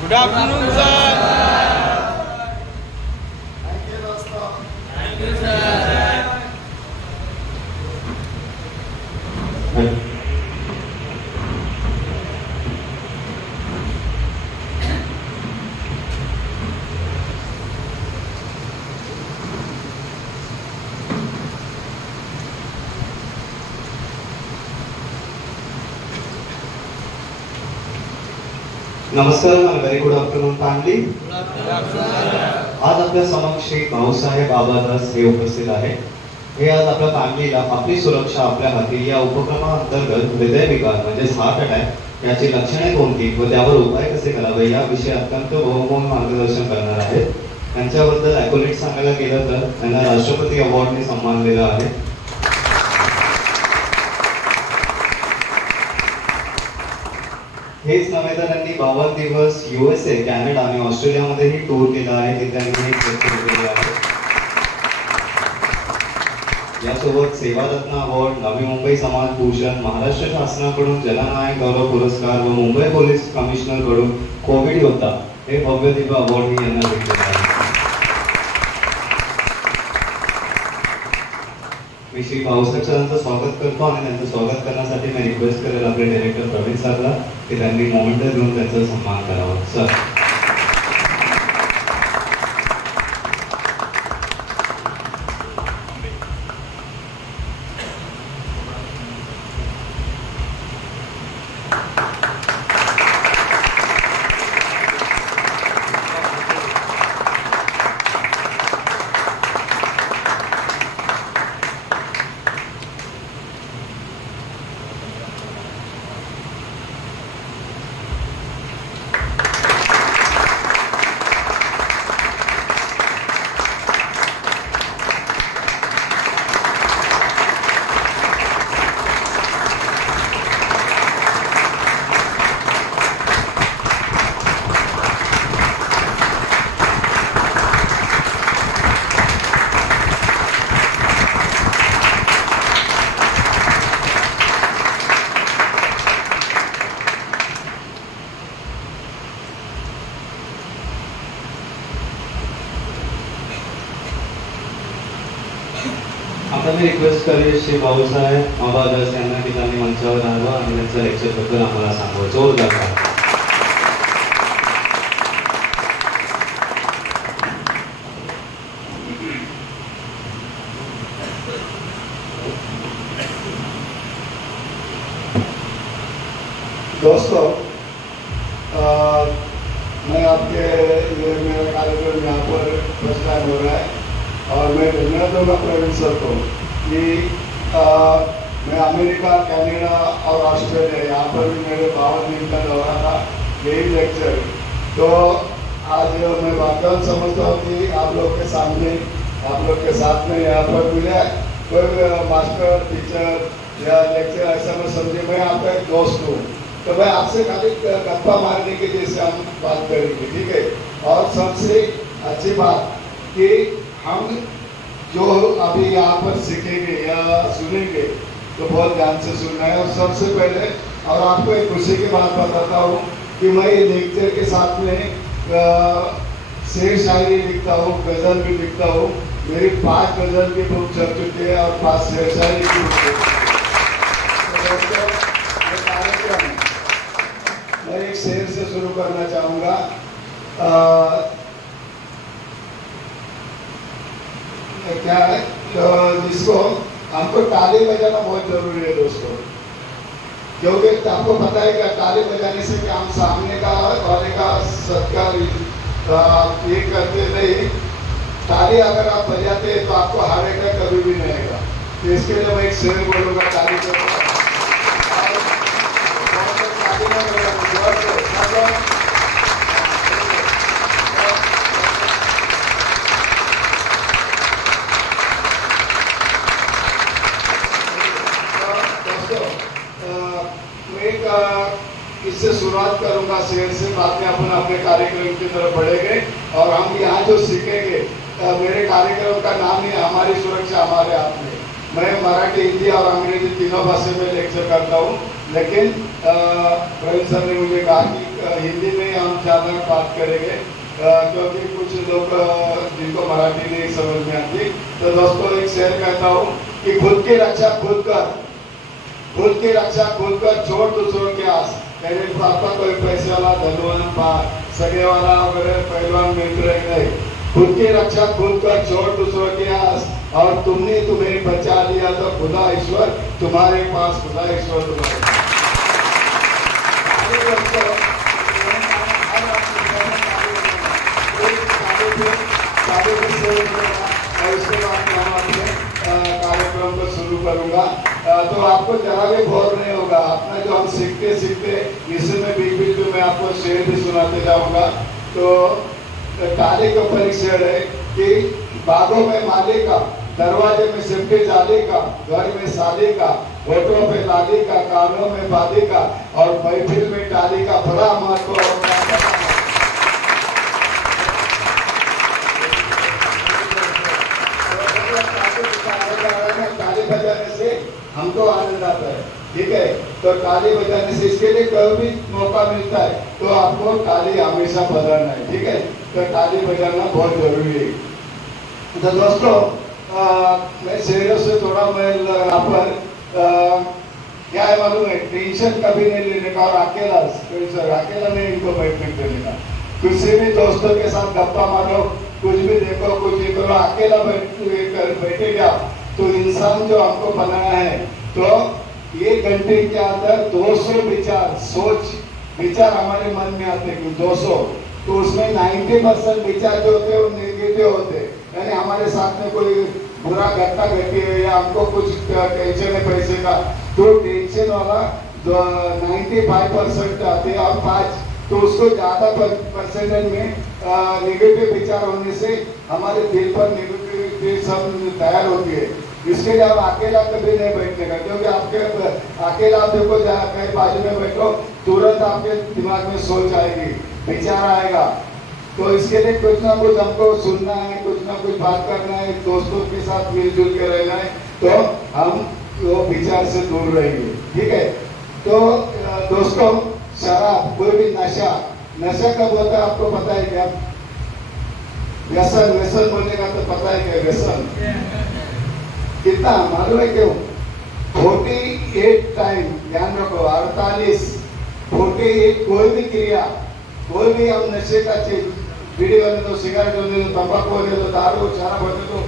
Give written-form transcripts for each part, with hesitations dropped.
Good afternoon, sir. Thank you, Doston. Thank you, sir. नमस्कार and very good afternoon family. Good afternoon. आज आपल्या समक्ष भाऊसाहेब आबादास हे उपस्थित आहे. हे आज आपल्या फॅमिलीला आपली सुरक्षा आपल्या हाती या उपक्रमाअंतर्गत हृदय विकार म्हणजे हार्ट अटॅक याची लक्षणे कोणती व त्यावर उपाय कसे करावे या विषयी अत्यंत बहुमोल मार्गदर्शन करणार आहेत. त्यांच्याबद्दल ॲक्युरेट सांगायला गेलं तर त्यांना राष्ट्रपती अवॉर्डने सन्मानलेला आहे. हेच नव्हे तर त्यांनी 52 दिवस USA, कॅनडा आणि ऑस्ट्रेलियामध्येही टूर केला आहे. ते त्यांनी केले आहे. यासोबत सेवारत्न अवॉर्ड, नवी मुंबई समाज भूषण, महाराष्ट्र शासनाकडून जननायक गौरव पुरस्कार व मुंबई पोलीस कमिशनरकडून कोविड योद्धा हे भव्य दिव्य अवॉर्डही यांना भेटले आहे. मी श्री भाऊसाहेब सरांचं स्वागत करतो आणि त्यांचं स्वागत करण्यासाठी मी रिक्वेस्ट करेल आपले डायरेक्टर प्रवीण सरला की त्यांनी मोमेंट घेऊन त्यांचा सन्मान करावा. सर. आता मी रिक्वेस्ट करेन श्री भाऊसाहेब आबादास यांना की त्यांनी मंचावर राहावं आणि त्यांच्या लेक्चरबद्दल आम्हाला सांगावं. जोरदार टाळ्या. दोस्तों, मैं आपके ये मेरा कार्यक्रम यहाँ पर फर्स्ट टाइम हो रहा है और मैं धन्यवाद दूंगा प्रवीण सर को कि मैं अमेरिका, कनाडा और ऑस्ट्रेलिया यहाँ पर भी मेरे 52 दिन का दौरा था, यही लेक्चर. तो आज मैं वाकई समझता हूँ कि आप लोग के सामने, आप लोग के साथ में यहाँ पर मिला कोई मास्टर, टीचर या लेक्चर ऐसा मैं समझे. मैं आपका एक दोस्त हूँ, तो मैं आपसे खाली गप्पा मारने के जैसे हम बात करेंगे, ठीक है. और सबसे अच्छी बात कि हम जो अभी यहाँ पर सीखेंगे या सुनेंगे तो बहुत ध्यान से सुनना है. और सबसे पहले और आपको एक खुशी की बात बताता हूँ कि मैं ये लेक्चर के साथ में शेर शायरी लिखता हूँ, गज़ल भी लिखता हूँ. मेरी 5 गज़ल की बुक चल चुकी है और 5 शेर शायरी की बुक है. तो दोस्तों, ये कार्यक्रम मैं एक शेर से शुरू करना चाहूँगा. क्या है तो जिसको हमको ताली बजाना बहुत जरूरी है दोस्तों, क्योंकि आपको पता है कि ताली बजाने से कि हम सामने का वाले का सत्कार ये करते नहीं. ताली अगर आप बजाते हैं तो आपको हारेगा कभी भी नहीं आएगा. तो इसके लिए मैं एक शेर बोलूँगा ताली बजाना. इससे शुरुआत करूंगा शेर से, बाद में अपन अपने कार्यक्रम की तरफ बढ़ेंगे. और हम यहाँ जो सीखेंगे, मेरे कार्यक्रम का नाम ही हमारी सुरक्षा हमारे हाथ में. मैं मराठी, हिंदी और अंग्रेजी तीनों भाषा में लेक्चर करता हूँ, लेकिन प्रवीण सर ने मुझे कहा कि हिंदी में हम ज़्यादा बात करेंगे क्योंकि कुछ लोग जिनको मराठी नहीं समझ में आती। तो दोस्तों एक शेर कहता हूँ कि खुद की रक्षा खुद कर, खुद की रक्षा खुद कर, छोड़ दूसरों के आस। मेरे पापा कोई पैसे वाला धनवान सगे वाला वगैरह पहलवान मित्र नहीं, खुद की रक्षा खुद कर, छोड़ दूसरों के आस। और तुमने तुम्हें बचा लिया तो खुदा ईश्वर तुम्हारे पास, खुदा ईश्वर तुम्हारे पास। कार्यक्रम को शुरू करूंगा तो आपको जरा भी बोर नहीं होगा। अपना जो हम सीखते सीखते इसमें बीच में मैं आपको शेर भी सुनाते जाऊंगा। तो ताली के ऊपर एक शेर है कि बागों में माली का, दरवाजे में सिमटे जाली का, घर में साली का, होठों पे लाली का, कानों में बाली का और महफिल में टाली का बड़ा महत्व होता है। ताली बजाने से हमको आनंद आता है, ठीक है। तो ताली बजाने से इसके लिए कोई भी मौका मिलता है तो आपको ताली हमेशा बजाना है, ठीक है। तो ताली बजाना बहुत जरूरी है। तो दोस्तों मैं शेरों से थोड़ा मैं यहाँ पर क्या है मालूम है, टेंशन कभी नहीं लेने का और अकेला नहीं इनको बैठने देने का। किसी भी दोस्तों के साथ गप्पा मारो, कुछ भी देखो, कुछ भी करो, अकेला बैठेगा तो इंसान जो हमको बनाया है तो 1 घंटे के अंदर 200 विचार हमारे मन में आते हैं, 200। तो उसमें 90% विचार जो होते हैं वो नेगेटिव होते हैं, यानी हमारे साथ में कोई बुरा घटना घटी है या हमको कुछ टेंशन है पैसे का, तो टेंशन वाला 95% आते हैं और 5 तो उसको ज्यादा परसेंटेज में नेगेटिव विचार होने से हमारे दिल पर नेगेटिव सब तैयार होती है। इसके लिए आप अकेला कभी नहीं बैठने का, क्योंकि आपके अकेला आप देखो कहीं बाजू में बैठो तुरंत आपके दिमाग में सोच आएगी, विचार आएगा। तो इसके लिए कुछ ना कुछ हमको सुनना है, कुछ ना कुछ बात करना है, दोस्तों के साथ मिलजुल के रहना है, तो हम वो विचार से दूर रहेंगे, ठीक है। तो दोस्तों शराब, कोई भी नशा कब होता है आपको पता है क्या? व्यसन बोलने का तो पता है क्या? व्यसन कितना मालूम है क्यों? 48 टाइम, ध्यान रखो, 48 कोई भी क्रिया, कोई भी हम नशे का चीज, बीड़ी होने तो, सिगरेट होने तो, तंबाकू होने तो, दारू शराब होने तो,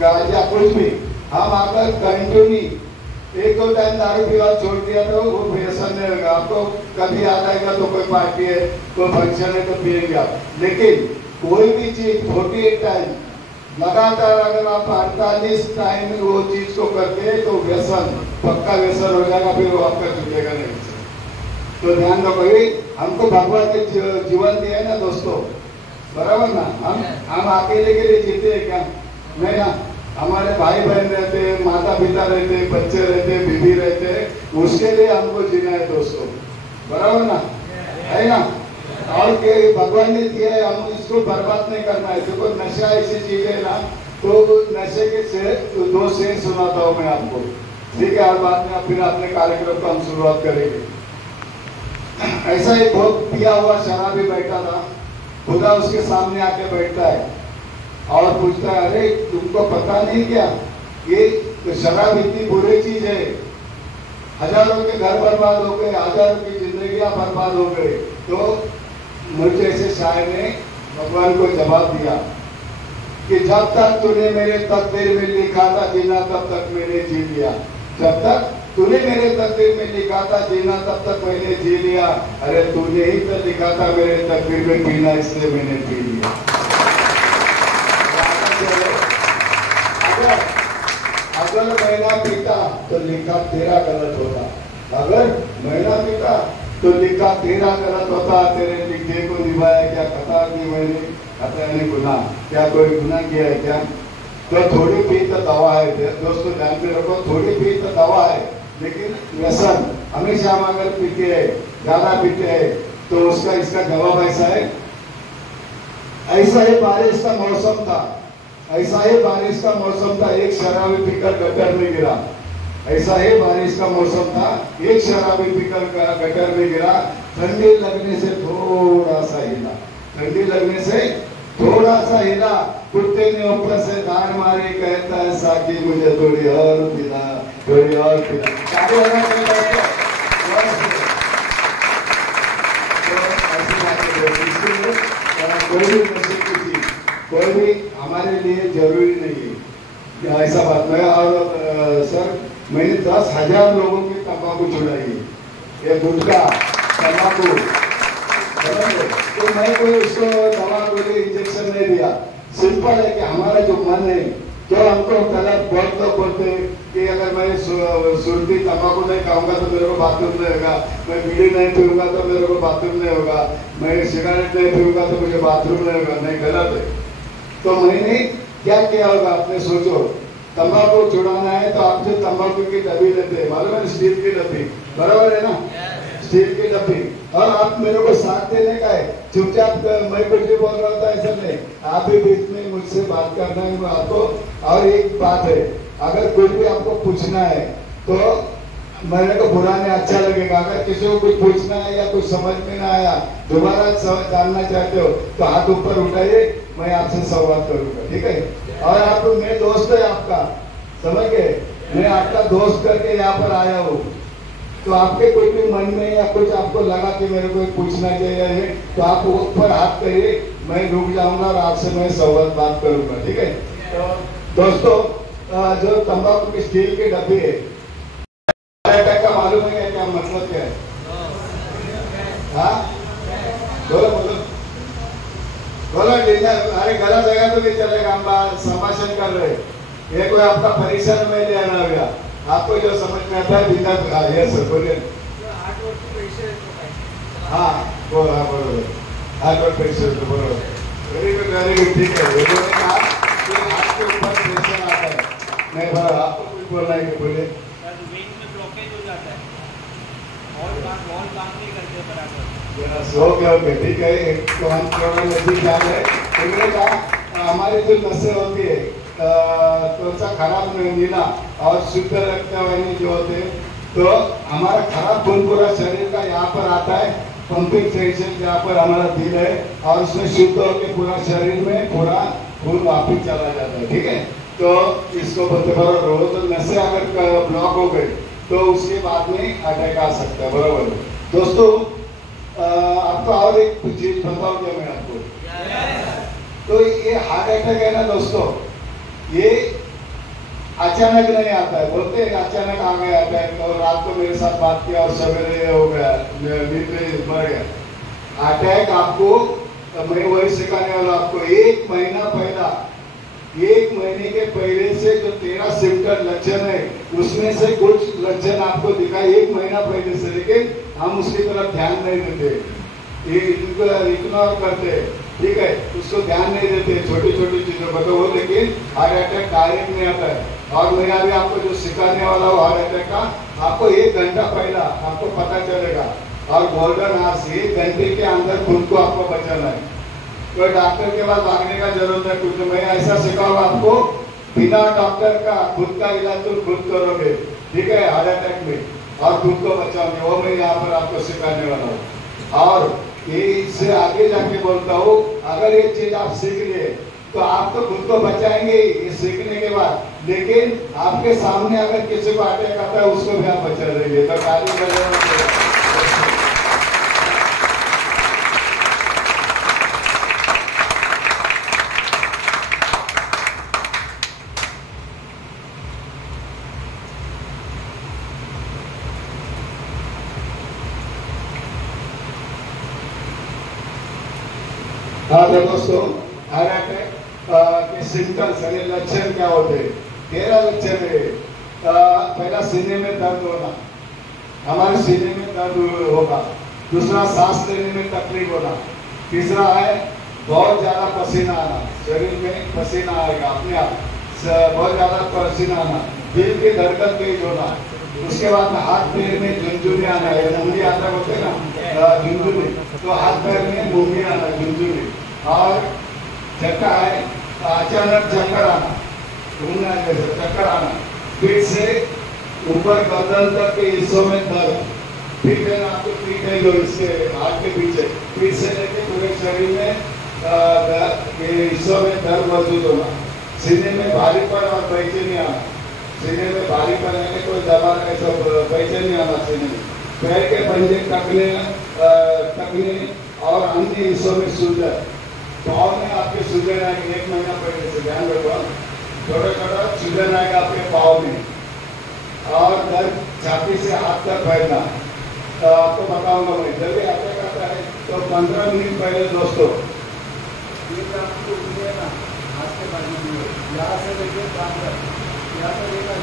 गांजा, कुछ भी, हम अगर कंटिन्यू 1-2 टाइम दारू पीवा छोड़ दिया तो वो व्यसन नहीं होगा। आपको कभी याद आएगा तो कोई पार्टी है, कोई फंक्शन है तो पिएंगे आप, लेकिन कोई भी चीज 48 टाइम लगातार अगर आप 48 टाइम वो चीज को करते हैं तो व्यसन, पक्का व्यसन हो जाएगा, फिर वो आपका छूटेगा नहीं। तो ध्यान रखो, हमको भगवान ने जीवन दिया है ना दोस्तों, बराबर ना। हम अकेले के लिए जीते हैं क्या? नहीं ना, हमारे भाई बहन रहते हैं, माता पिता रहते हैं, बच्चे रहते हैं, बीवी रहते हैं, उसके लिए हमको जीना है दोस्तों, बराबर ना, है ना। और के भगवान ने दिया है, हम इसको बर्बाद नहीं करना है। देखो नशा ऐसी चीज है ना, तो नशे के से 2 शेर सुनाता हूँ मैं आपको, ठीक है। और बाद में फिर अपने कार्यक्रम को हम शुरुआत करेंगे। ऐसा एक बहुत पिया हुआ शराबी बैठा था, खुदा उसके सामने आके बैठता है और पूछता है, अरे तुमको पता नहीं क्या ये शराब इतनी बुरी चीज है, हजारों के घर बर्बाद हो गए, हजारों की जिंदगियां बर्बाद हो गए। तो मुझे ऐसे शायर ने भगवान को जवाब दिया कि जब तक तूने मेरे तकदीर में लिखा था जीना तब तक मैंने जी लिया, जब तक तूने मेरे तकदीर में लिखा था जीना तब तक मैंने जी लिया, अरे तूने ही तो लिखा था मेरे तकदीर में पीना, इसलिए मैंने पी लिया। अगर मैना पीता तो लिखा तेरा गलत होता, अगर मैना पीता तो लिखा तेरा गलत होता, तेरे लिखे को निभाया क्या खता की मैंने, खता नहीं गुनाह, क्या कोई गुनाह किया है क्या? तो थोड़ी पी तो दवा है दोस्तों, ध्यान में रखो, थोड़ी पी तो दवा है, लेकिन व्यसन हमेशा हम अगर पीते हैं, ज्यादा पीते हैं, तो उसका इसका जवाब ऐसा है। ऐसा ही बारिश का मौसम था, ऐसा ही बारिश का मौसम था, एक शराबी पीकर गटर में गिरा, ऐसा ही बारिश का मौसम था, एक शराबी पीकर गटर में गिरा, ठंडी लगने से थोड़ा सा हिला, ठंडी लगने से थोड़ा सा हिला, कुत्ते ने ऊपर से दान मारी, कहता है साकी मुझे थोड़ी और पिला, थोड़ी और पिला। तो ऐसी बातें इसलिए कोई भी नशे की चीज कोई भी हमारे लिए जरूरी नहीं है, ऐसा बात मैं। और सर मैंने 10,000 लोगों की तंबाकू छुड़ाई है, ये गुटखा तंबाकू, तो मैं कोई उसको दवा कोई इंजेक्शन नहीं दिया, सिंपल है कि हमारा जो मन है, जो हमको गलत बहुत लोग बोलते हैं कि अगर मैं सुरती तंबाकू नहीं खाऊंगा तो मेरे को बाथरूम नहीं होगा, मैं बीड़ी नहीं पीऊंगा तो मेरे को बाथरूम नहीं होगा, मैं सिगरेट नहीं पीऊंगा तो मुझे बाथरूम नहीं होगा, नहीं, गलत है। तो मैंने क्या किया होगा आपने सोचो, तंबाकू छुड़ाना है तो आप जो तंबाकू की डब्बी लेते हैं, मालूम है, स्टील की डब्बी, बराबर है ना, स्टील की डब्बी, और आप मेरे को साथ देने का है, चुपचाप मैं कुछ भी बोल रहा था ऐसा नहीं, आप भी बीच में मुझसे बात करना है आपको। और एक बात है, अगर कुछ भी आपको पूछना है तो मेरे को बुरा नहीं, अच्छा लगेगा, अगर किसी को कुछ पूछना है या कुछ समझ में ना आया, दोबारा जानना चाहते हो तो हाथ ऊपर उठाइए, मैं आपसे संवाद करूंगा, ठीक है। और आप मैं दोस्त है आपका, समझ गए, मैं आपका दोस्त करके यहाँ पर आया हूँ, तो आपके कोई भी मन में या कुछ आपको लगा कि मेरे को पूछना चाहिए तो आप ऊपर हाथ करिए, मैं रुक जाऊंगा और आपसे मैं संवाद बात करूंगा, ठीक है। तो दोस्तों, जो तंबाकू की स्टील की डब्बी है, का मालूम है क्या मतलब क्या है? हाँ, बोलो बोलो बोलो, अरे गलत जगह तो नहीं चलेगा, हम संभाषण कर रहे हैं, ये कोई आपका परीक्षा में ले आना होगा, आपको जो समझ में आता है बिना, ये सर बोलिए। हाँ बोलो, हाँ बोलो, हाथ और प्रेशर तो बोलो, वेरी गुड, ठीक है। उन्होंने कहा कि हाथ के ऊपर प्रेशर आता है, नहीं बोलो, आपको कुछ बोलना है कि बोले। ओके, ठीक है, तो हम थोड़ा नजदीक जा रहे हैं। उन्होंने कहा हमारी जो नसें होती है, त्वचा खराब नीला और शुद्ध रक्त वाहिनी जो होते हैं, तो हमारा खराब खून पूरा शरीर का यहाँ पर आता है, पंपिंग सेक्शन जहाँ पर हमारा दिल है, और उसमें शुद्ध होकर पूरा शरीर में पूरा खून वापिस चला जाता है, ठीक है। तो इसको बोलते बराबर, तो नसें अगर ब्लॉक हो गई तो उसके बाद में अटैक आ सकता है, बराबर। दोस्तों, आपको और एक चीज बताऊं क्या मैं आपको, तो ये हार्ट अटैक है ना दोस्तों, ये अचानक नहीं आता है, बोलते हैं अचानक आ गया अटैक, और रात को मेरे साथ बात किया और सवेरे हो गया, नींद में मर गया। अटैक आपको, मैं वही सिखाने वाला आपको, 1 महीना पहला, 1 महीने के पहले से जो 13 सिम्टम लक्षण है, उसमें से कुछ लक्षण आपको दिखाई 1 महीना पहले से, लेकिन हम उसकी तरफ ध्यान नहीं देते, इग्नोर करते, ठीक है, उसको ध्यान नहीं देते, छोटी छोटी चीजों पर, तो वो लेकिन हार्ट अटैक डायरेक्ट नहीं आता है। और मैं अभी आपको जो सिखाने वाला हूँ हार्ट अटैक का, आपको 1 घंटा पहला आपको पता चलेगा, और गोल्डन आवर्स 1 घंटे के अंदर खुद को आपको बचाना है, कोई डॉक्टर के पास भागने का जरूरत है कुछ, मैं ऐसा सिखाऊंगा आपको, बिना डॉक्टर का खुद का इलाज तुम खुद करोगे, ठीक है, हार्ट अटैक में, और खुद को बचाओगे, वो मैं यहाँ पर आपको सिखाने वाला हूँ। और ये इससे आगे जाके बोलता हूँ, अगर ये चीज आप सीख लिए तो आप तो खुद को बचाएंगे ये सीखने के बाद, लेकिन आपके सामने अगर किसी को अटैक आता है उसको भी आप बचा देंगे, तो ताली बजाना। हाँ तो दोस्तों, हार्ट अटैक के सिम्टम्स यानी लक्षण क्या होते हैं? 13 लक्षण है। पहला सीने में दर्द होना, हमारे सीने में दर्द होगा। दूसरा सांस लेने में तकलीफ होना। तीसरा है बहुत ज्यादा पसीना आना, शरीर में पसीना आएगा अपने आप, बहुत ज्यादा पसीना आना। दिल की धड़कन तेज होना। उसके बाद में हाथ पैर में झुनझुने आना, मुंगी आता बोलते हैं ना, झुनझुने, तो हाथ पैर में मुंगी आना, झुनझुने। और चक्कर है, अचानक चक्कर आना, घूमना जैसे चक्कर आना, पेट से ऊपर गर्दन तक के हिस्सों में दर्द, ठीक है ना, आपको पीठ है जो इससे हाथ के पीछे, पीठ से लेके पूरे शरीर में ये हिस्सों में दर्द मौजूद होना, सीने में भारीपन और बेचैनी आना, सीने में भारीपन यानी कोई दबाव ऐसा बेचैनी आना सीने में, पैर के पंजे टकने और अन्य हिस्सों में सूजन, पाँव में आपके सूजन आएगी। 1 महीना पहले से ध्यान रखो, छोटा छोटा सूजन आएगा आपके पाँव में, और दर्द छाती से हाथ तक फैलना। आपको बताऊंगा मैं, जब भी अटैक आता है तो 15 मिनट पहले दोस्तों ये आपको ना हाथ के बाजू में यहाँ से लेके काम कर, यहाँ से लेकर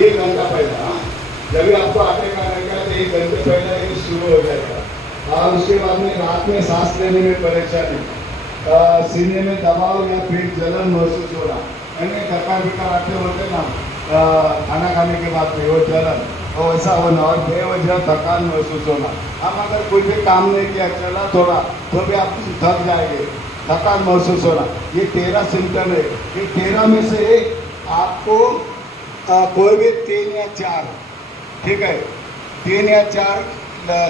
1 घंटा पहले, हाँ, जब भी आपको अटैक आने का 1 घंटे पहले ये शुरू हो जाएगा। और उसके बाद में रात में सांस लेने में परेशानी, सीने में दबाव या पेट जलन महसूस होना, यानी धक्का बिक्का आते होते ना खाना खाने के बाद में वो जलन वो ऐसा होना और बेवजह थकान महसूस होना। हम अगर कोई भी काम नहीं किया, चला थोड़ा, तो भी आप थक जाएंगे, थकान महसूस होना। ये 13 सिम्टम है। ये 13 में से आपको कोई भी 3 या 4, ठीक है, 3 या 4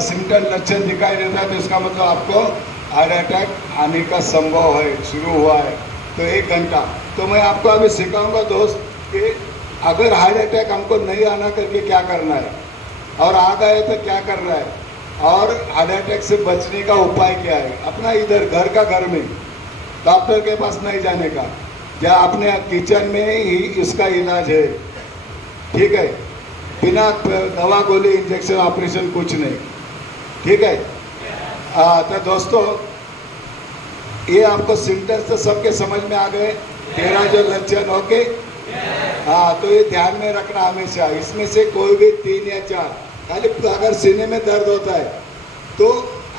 सिम्टम लक्षण दिखाई देता है तो इसका मतलब आपको हार्ट अटैक आने का संभव है, शुरू हुआ है। तो 1 घंटा तो मैं आपको अभी सिखाऊंगा दोस्त कि अगर हार्ट अटैक हमको नहीं आना करके क्या करना है, और आ गए तो क्या करना है, और हार्ट अटैक से बचने का उपाय क्या है। अपना इधर घर में डॉक्टर के पास नहीं जाने का, या अपने किचन में ही इसका इलाज है, ठीक है, बिना दवा गोली इंजेक्शन ऑपरेशन कुछ नहीं, ठीक है। तो दोस्तों ये आपको सिम्टम्स तो सबके समझ में आ गए, 13 जो लक्षण, ओके। हाँ, तो ये ध्यान में रखना हमेशा, इसमें से कोई भी 3 या 4, खाली अगर सीने में दर्द होता है तो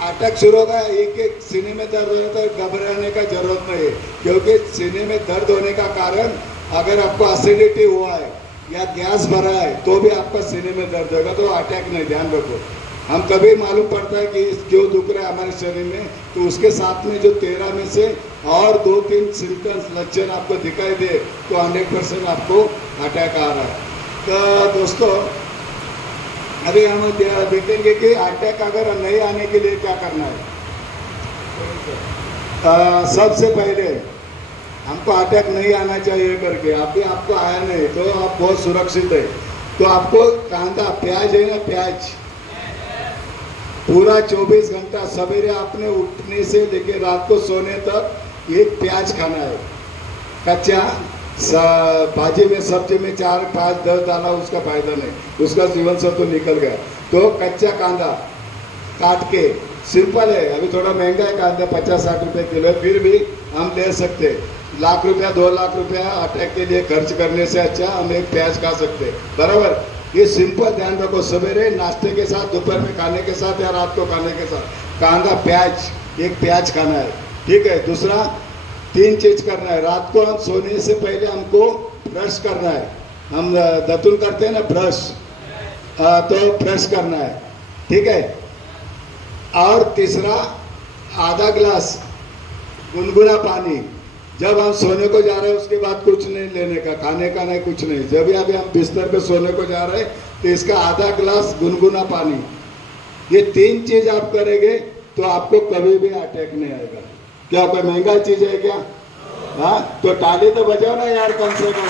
अटैक शुरू होगा, एक सीने में दर्द होता है, घबराने का जरूरत नहीं है, क्योंकि सीने में दर्द होने का कारण अगर आपको एसिडिटी हुआ है या गैस भरा है तो भी आपका सीने में दर्द होगा, तो अटैक नहीं, ध्यान रखो। हम कभी मालूम पड़ता है कि क्यों दुख रहा है हमारे शरीर में, तो उसके साथ में जो 13 में से और 2-3 सिम्टम्स लक्षण आपको दिखाई दे तो 100% आपको अटैक आ रहा है। तो दोस्तों अभी हम देखेंगे कि अटैक अगर नहीं आने के लिए क्या करना है। सबसे पहले हमको अटैक नहीं आना चाहिए करके, अभी आपको आया नहीं तो आप बहुत सुरक्षित है। तो आपको कांदा, प्याज है ना, प्याज पूरा 24 घंटा सवेरे आपने उठने से लेकर रात को सोने तक 1 प्याज खाना है, कच्चा। भाजी में सब्जी में 4, 5, 10 डाला उसका फायदा नहीं, उसका जीवन सत्व तो निकल गया। तो कच्चा कांदा काट के, सिंपल है, अभी थोड़ा महंगा है कांदा, 50-60 रुपये किलो है, फिर भी हम ले सकते हैं। 1 लाख रुपया 2 लाख रुपया अटैक के लिए खर्च करने से अच्छा हम 1 प्याज खा सकते हैं, बराबर। ये सिंपल ध्यान रखो, सवेरे नाश्ते के साथ, दोपहर में खाने के साथ या रात को खाने के साथ कांदा, प्याज, 1 प्याज खाना है, ठीक है। दूसरा 3 चीज करना है, रात को हम सोने से पहले हमको ब्रश करना है, हम दातुन करते हैं ना ब्रश, तो ब्रश करना है, ठीक है। और तीसरा आधा गिलास गुनगुना पानी, जब हम सोने को जा रहे हैं उसके बाद कुछ नहीं लेने का, खाने का नहीं, कुछ नहीं, जब अभी हम बिस्तर पे सोने को जा रहे हैं तो इसका आधा गिलास गुनगुना पानी, ये 3 चीज आप करेंगे तो आपको कभी भी अटैक नहीं आएगा। क्या कोई महंगा चीज है क्या? हाँ, तो ताली तो बजाओ ना यार कम से कम।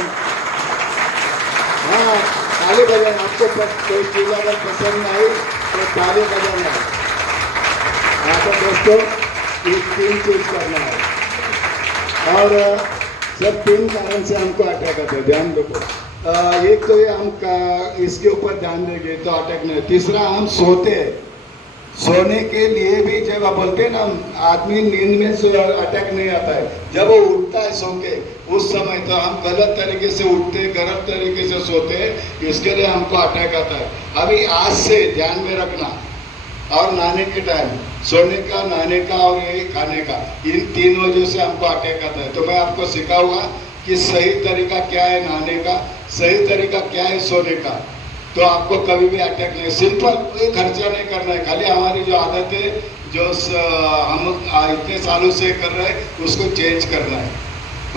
हाँ, ताली बजाना। आपको कोई चीज अगर पसंद नहीं तो ताली बजाना है। हाँ, तो दोस्तों ये 3 चीज करना है, और सब 3 कारण से हमको अटैक आता है, ध्यान रखो। एक तो ये हम इसके ऊपर ध्यान देंगे तो अटैक नहीं। तीसरा हम सोते हैं, सोने के लिए भी जब आप बोलते हैं ना, आदमी नींद में अटैक नहीं आता है, जब वो उठता है सो के उस समय तो हम गलत तरीके से उठते हैं, गलत तरीके से सोते हैं, इसके लिए हमको अटैक आता है। अभी आज से ध्यान में रखना, और नहाने के टाइम, सोने का, नहाने का और ये खाने का, इन 3 वजह से हमको अटैक आता है। तो मैं आपको सिखाऊंगा कि सही तरीका क्या है नहाने का, सही तरीका क्या है सोने का, तो आपको कभी भी अटैक नहीं। सिंपल, कोई खर्चा नहीं करना है, खाली हमारी जो आदत है, जो हम इतने सालों से कर रहे हैं, उसको चेंज करना है,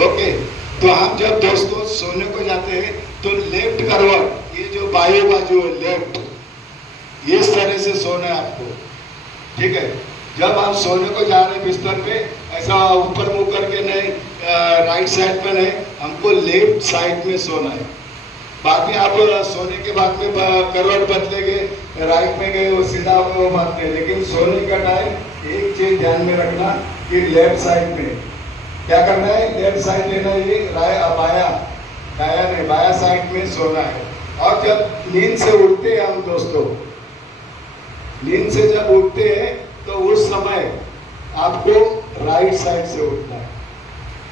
ओके। तो हम जब दोस्तों सोने को जाते हैं तो लेफ्ट करवट, ये जो बाएं बाजू है लेफ्ट, इस तरह से सोना है आपको, ठीक है। जब आप सोने को जा रहे हैं बिस्तर पे, ऐसा ऊपर मुंह करके नहीं, राइट साइड में नहीं, हमको लेफ्ट साइड में सोना है। बाद में आप सोने के बाद में करवट बदलेंगे, राइट में गए वो सीधा हो गए, वो बात नहीं, लेकिन सोने का टाइम एक चीज ध्यान में रखना कि लेफ्ट साइड में क्या करना है, लेफ्ट साइड लेना, ये बाया दाया नहीं, बाया साइड में सोना है। और जब नींद से उठते हैं हम दोस्तों, नींद से जब उठते हैं तो उस समय आपको राइट साइड से उठना है।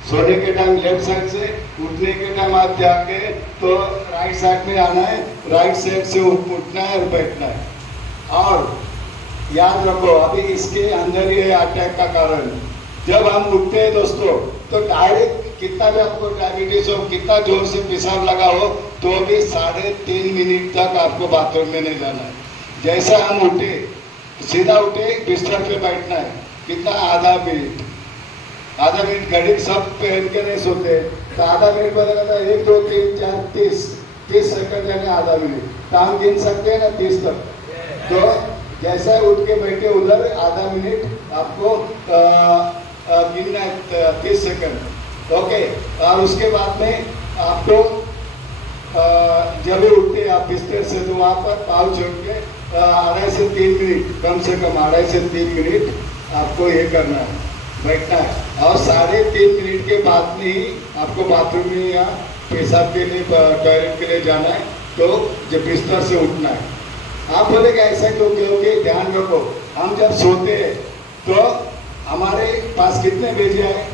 सोने के टाइम लेफ्ट साइड से, उठने के टाइम आप जाके तो राइट साइड में आना है, राइट साइड से उठना है और बैठना है। और याद रखो, अभी इसके अंदर ही है अटैक का कारण। जब हम उठते हैं दोस्तों तो डायरेक्ट कितना भी आपको डायबिटीज हो, कितना जोर से पेशाब लगा हो, तो भी 3.5 मिनट तक आपको बाथरूम में नहीं जाना है। जैसा हम उठे, सीधा उठे, बिस्तर पे बैठना है, कितना, आधा मिनट। आधा मिनट घड़ी सब पहन के नहीं सोते, तो आधा मिनट बदला 1 2 3 4 30 सेकंड यानी आधा मिनट, तो हम गिन सकते हैं ना 30 तक। तो जैसा उठ के बैठे उधर आधा मिनट आपको गिनना है, 30 सेकंड, ओके। और उसके बाद में आपको जब भी उठते आप बिस्तर से, तो वहाँ पर पाँव छोड़ के 2.5 से 3 मिनट, कम से कम 2.5 से 3 मिनट आपको ये करना है, बैठना है। और 3.5 मिनट के बाद में ही आपको बाथरूम में या पेशाब के लिए, टॉयलेट के लिए जाना है, तो जब बिस्तर से उठना है। आप बोलेंगे ऐसा क्यों? क्योंकि ध्यान रखो, हम जब सोते हैं तो हमारे पास कितने भेजे हैं,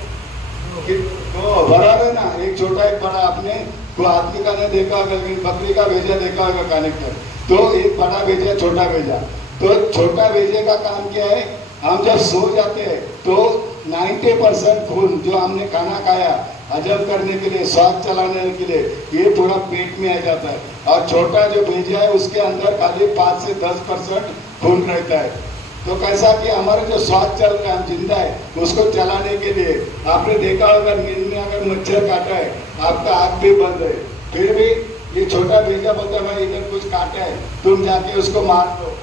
तो बराबर है ना, एक छोटा एक बड़ा। आपने तो आदमी का नहीं देखा होगा, लेकिन बकरी का भेजा देखा होगा कनेक्टर, तो एक बड़ा भेजा, छोटा भेजा। तो छोटा भेजे का काम क्या है, हम जब सो जाते हैं तो 90% खून जो हमने खाना खाया हजम करने के लिए, स्वाद चलाने के लिए, ये पूरा पेट में आ जाता है। और छोटा जो भेजा है उसके अंदर खाली 5 से 10% खून रहता है। तो कैसा कि हमारा जो स्वाद चल रहा है, हम जिंदा है, उसको चलाने के लिए आपने देखा होगा, नींद में अगर मच्छर काटा है, आपका आँख भी बंद है, फिर भी ये छोटा भेजा बोलता है भाई इधर कुछ काटा है, तुम जाके उसको मार दो।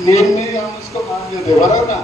नींद में हम उसको मार देते, बराबर ना,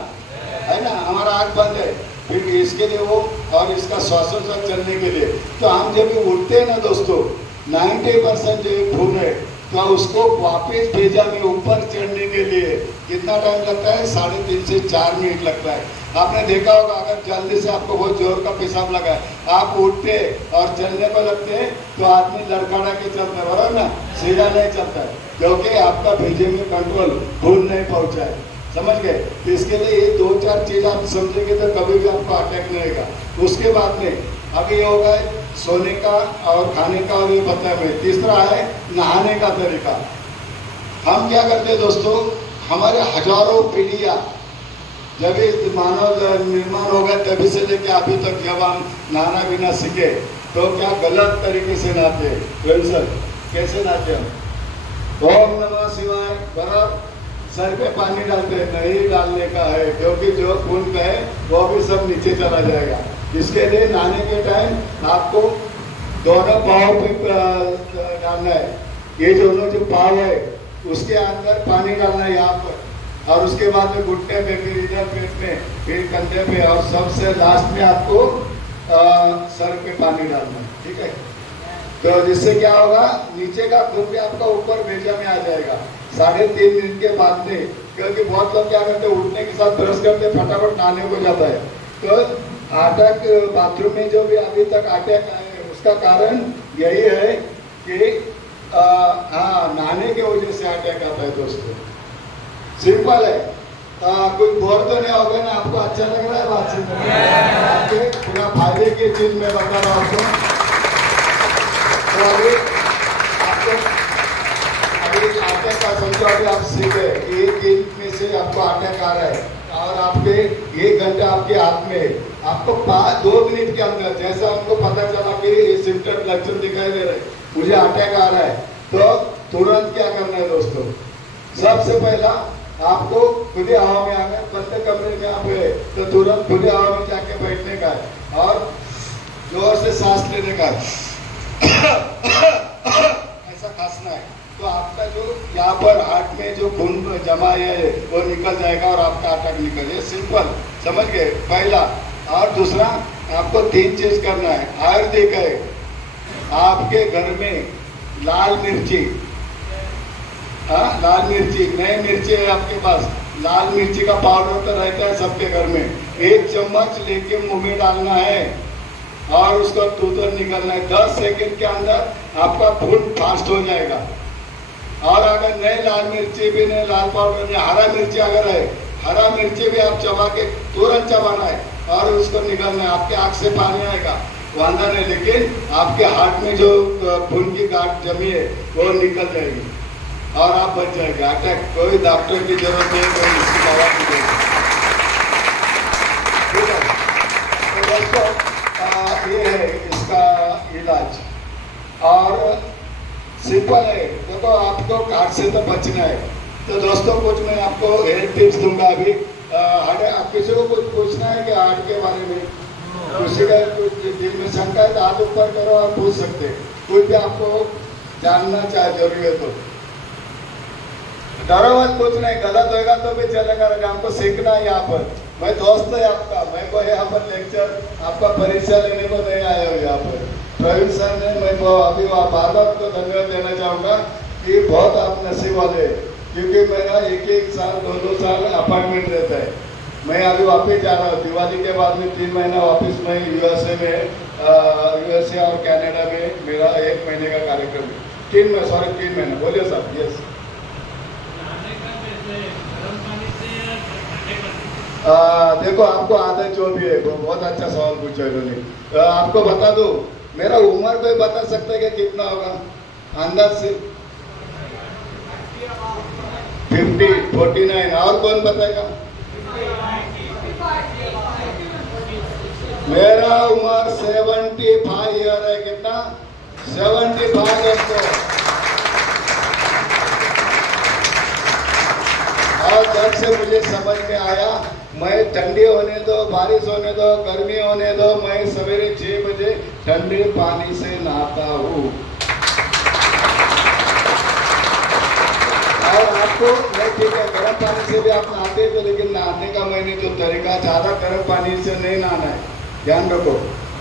है ना, हमारा आँख बंद है, फिर इसके लिए वो, और इसका श्वासोच्छ्वास चलने के लिए। तो हम जब भी उठते हैं ना दोस्तों, 90% जो खून है, तो उसको वापस भेजा में ऊपर चढ़ने के लिए कितना टाइम लगता है, 3.5 से 4 मिनट लगता है। आपने देखा होगा, अगर जल्दी से आपको बहुत जोर का पेशाब लगा है, आप उठते और चलने को लगते हैं, तो आदमी लड़खड़ा के चलता है, बराबर ना, सीधा नहीं चलता है, क्योंकि आपका भेजे में कंट्रोल खून नहीं पहुंचा है। समझ गए? तो इसके लिए ये 2-4 चीज आप समझेंगे तो कभी भी आपको अटैक नहीं आएगा। उसके बाद में अभी ये होगा सोने का और खाने का, और ये बताया मैं। तीसरा है नहाने का तरीका। हम क्या करते हैं दोस्तों, हमारे हजारों पीढ़ियाँ जब ये मानव निर्माण होगा तभी से लेके अभी तक जब हम नहाना बिना सीखे, तो क्या गलत तरीके से नहाते हैं। सर कैसे नहाते हम, ओम नमः शिवाय, बराबर सर पे पानी डालते हैं, नहीं डालने का है, क्योंकि जो खून का है वो भी सब नीचे चला जाएगा। इसके लिए नहाने के टाइम आपको दोनों पाँव पे डालना है, ये दोनों जो पाँव है उसके अंदर पानी डालना है यहाँ पर, और उसके बाद में घुटने पे, फिर इधर पेट में, फिर कंधे पे, और सबसे लास्ट में आपको सर पे पानी डालना है, ठीक है। तो जिससे क्या होगा, नीचे का खून भी आपका ऊपर भेजा में आ जाएगा 3.5 मिनट के बाद में। क्योंकि बहुत लोग क्या करते हैं, उठने के साथ ब्रश करते फटाफट नहाने को जाता है। तो अटैक बाथरूम में जो भी अभी तक अटैक आए हैं, उसका कारण यही है कि नहाने के वजह से अटैक आता है दोस्तों। सिंपल है, कोई बोर तो नहीं होगा ना, आपको अच्छा लग रहा है बात से, आपके पूरा फायदे की चीज मैं बता रहा हूँ आपको। तो अभी अटैक का समझो, अभी आप सीखे 1 दिन में से आपको अटैक आ रहा है, और आपके 1 घंटा आपके हाथ में, आपको 2 मिनट के अंदर जैसा हमको पता चला कि ये सिम्टम लक्षण दिखाई दे रहे, मुझे अटैक आ रहा है, तो तुरंत क्या करना है दोस्तों। सबसे पहला आपको खुली हवा में, अगर बंद कमरे में आप है तो तुरंत खुली हवा में जाके बैठने का है, और जोर से सांस लेने का है, ऐसा खांसना है तो आपका जो यहाँ पर हार्ट में जो खून जमा है वो निकल जाएगा और आपका अटैक निकल जाए। सिंपल, समझ गए पहला। और दूसरा, आपको 3 चीज करना है। आयुर्वेदिक है, आपके घर में लाल मिर्ची, हाँ लाल मिर्ची, नई मिर्ची है आपके पास, लाल मिर्ची का पाउडर तो रहता है सबके घर में, 1 चम्मच लेके मुंह में डालना है और उसको तूतर निकलना है। 10 सेकंड के अंदर आपका खून फास्ट हो जाएगा। और अगर नए लाल मिर्ची भी नहीं, लाल पाउडर नहीं, हरा मिर्ची अगर है, हरा मिर्ची भी आप चबा के तुरंत चबाना है और उसको निकलना है। आपके आँख से पानी आएगा, वांदा नहीं, लेकिन आपके हार्ट में जो खून की गांठ जमी है वो निकल जाएगी और आप बच जाएंगे। अटैक कोई डॉक्टर की जरूरत नहीं, कोई इसकी दवा की जरूरत नहीं। ठीक है, तो दोस्तों ये है इसका इलाज और सिंपल है। देखो आपको कार्ड से तो बचना है, तो दोस्तों कुछ मैं आपको हेल्थ टिप्स दूंगा अभी। आप किसी को कुछ पूछना है कि हार्ट के बारे में, किसी का कुछ दिल में शंका है तो हाथ ऊपर करो और पूछ सकते हैं। कुछ भी आपको जानना चाहे जरूरी है तो डरो मत, कुछ नहीं, गलत होगा तो भी चलेगा, हमको सीखना है यहाँ पर। मैं दोस्त है आपका, मैं को यहाँ पर लेक्चर आपका परीक्षा लेने को नहीं आया हूँ यहाँ पर। प्रवीण सर ने मैं को अभी बार बार को धन्यवाद देना चाहूँगा कि बहुत आप नसीब वाले, क्योंकि मेरा 1-1 साल 2-2 साल अपॉइंटमेंट रहता है। मैं अभी वापस जा रहा हूँ दिवाली के बाद में 3 महीना वापस मैं यूएसए और कनाडा में मेरा 1 महीने का कार्यक्रम है। 3 महीना बोलिए साहब। यस, देखो आपको आदत जो भी है, वो बहुत अच्छा सवाल पूछा इन्होंने। आपको बता दो, मेरा उम्र कोई बता सकता है कि कितना होगा अंदाज से? 50, 49। और कौन बताएगा? मेरा उम्र 75 ईयर है। कितना? 75 दोस्तों। और जब से मुझे समझ में आया, मैं ठंडी होने दो, बारिश होने दो, गर्मी होने दो, मैं सवेरे 6 बजे ठंडे पानी से नहाता हूँ। और आपको नहीं, ठीक है गर्म पानी से भी आप नहाते हैं तो, लेकिन नहाने का मैंने जो तरीका, ज़्यादा गर्म पानी से नहीं नहाना है, ध्यान रखो।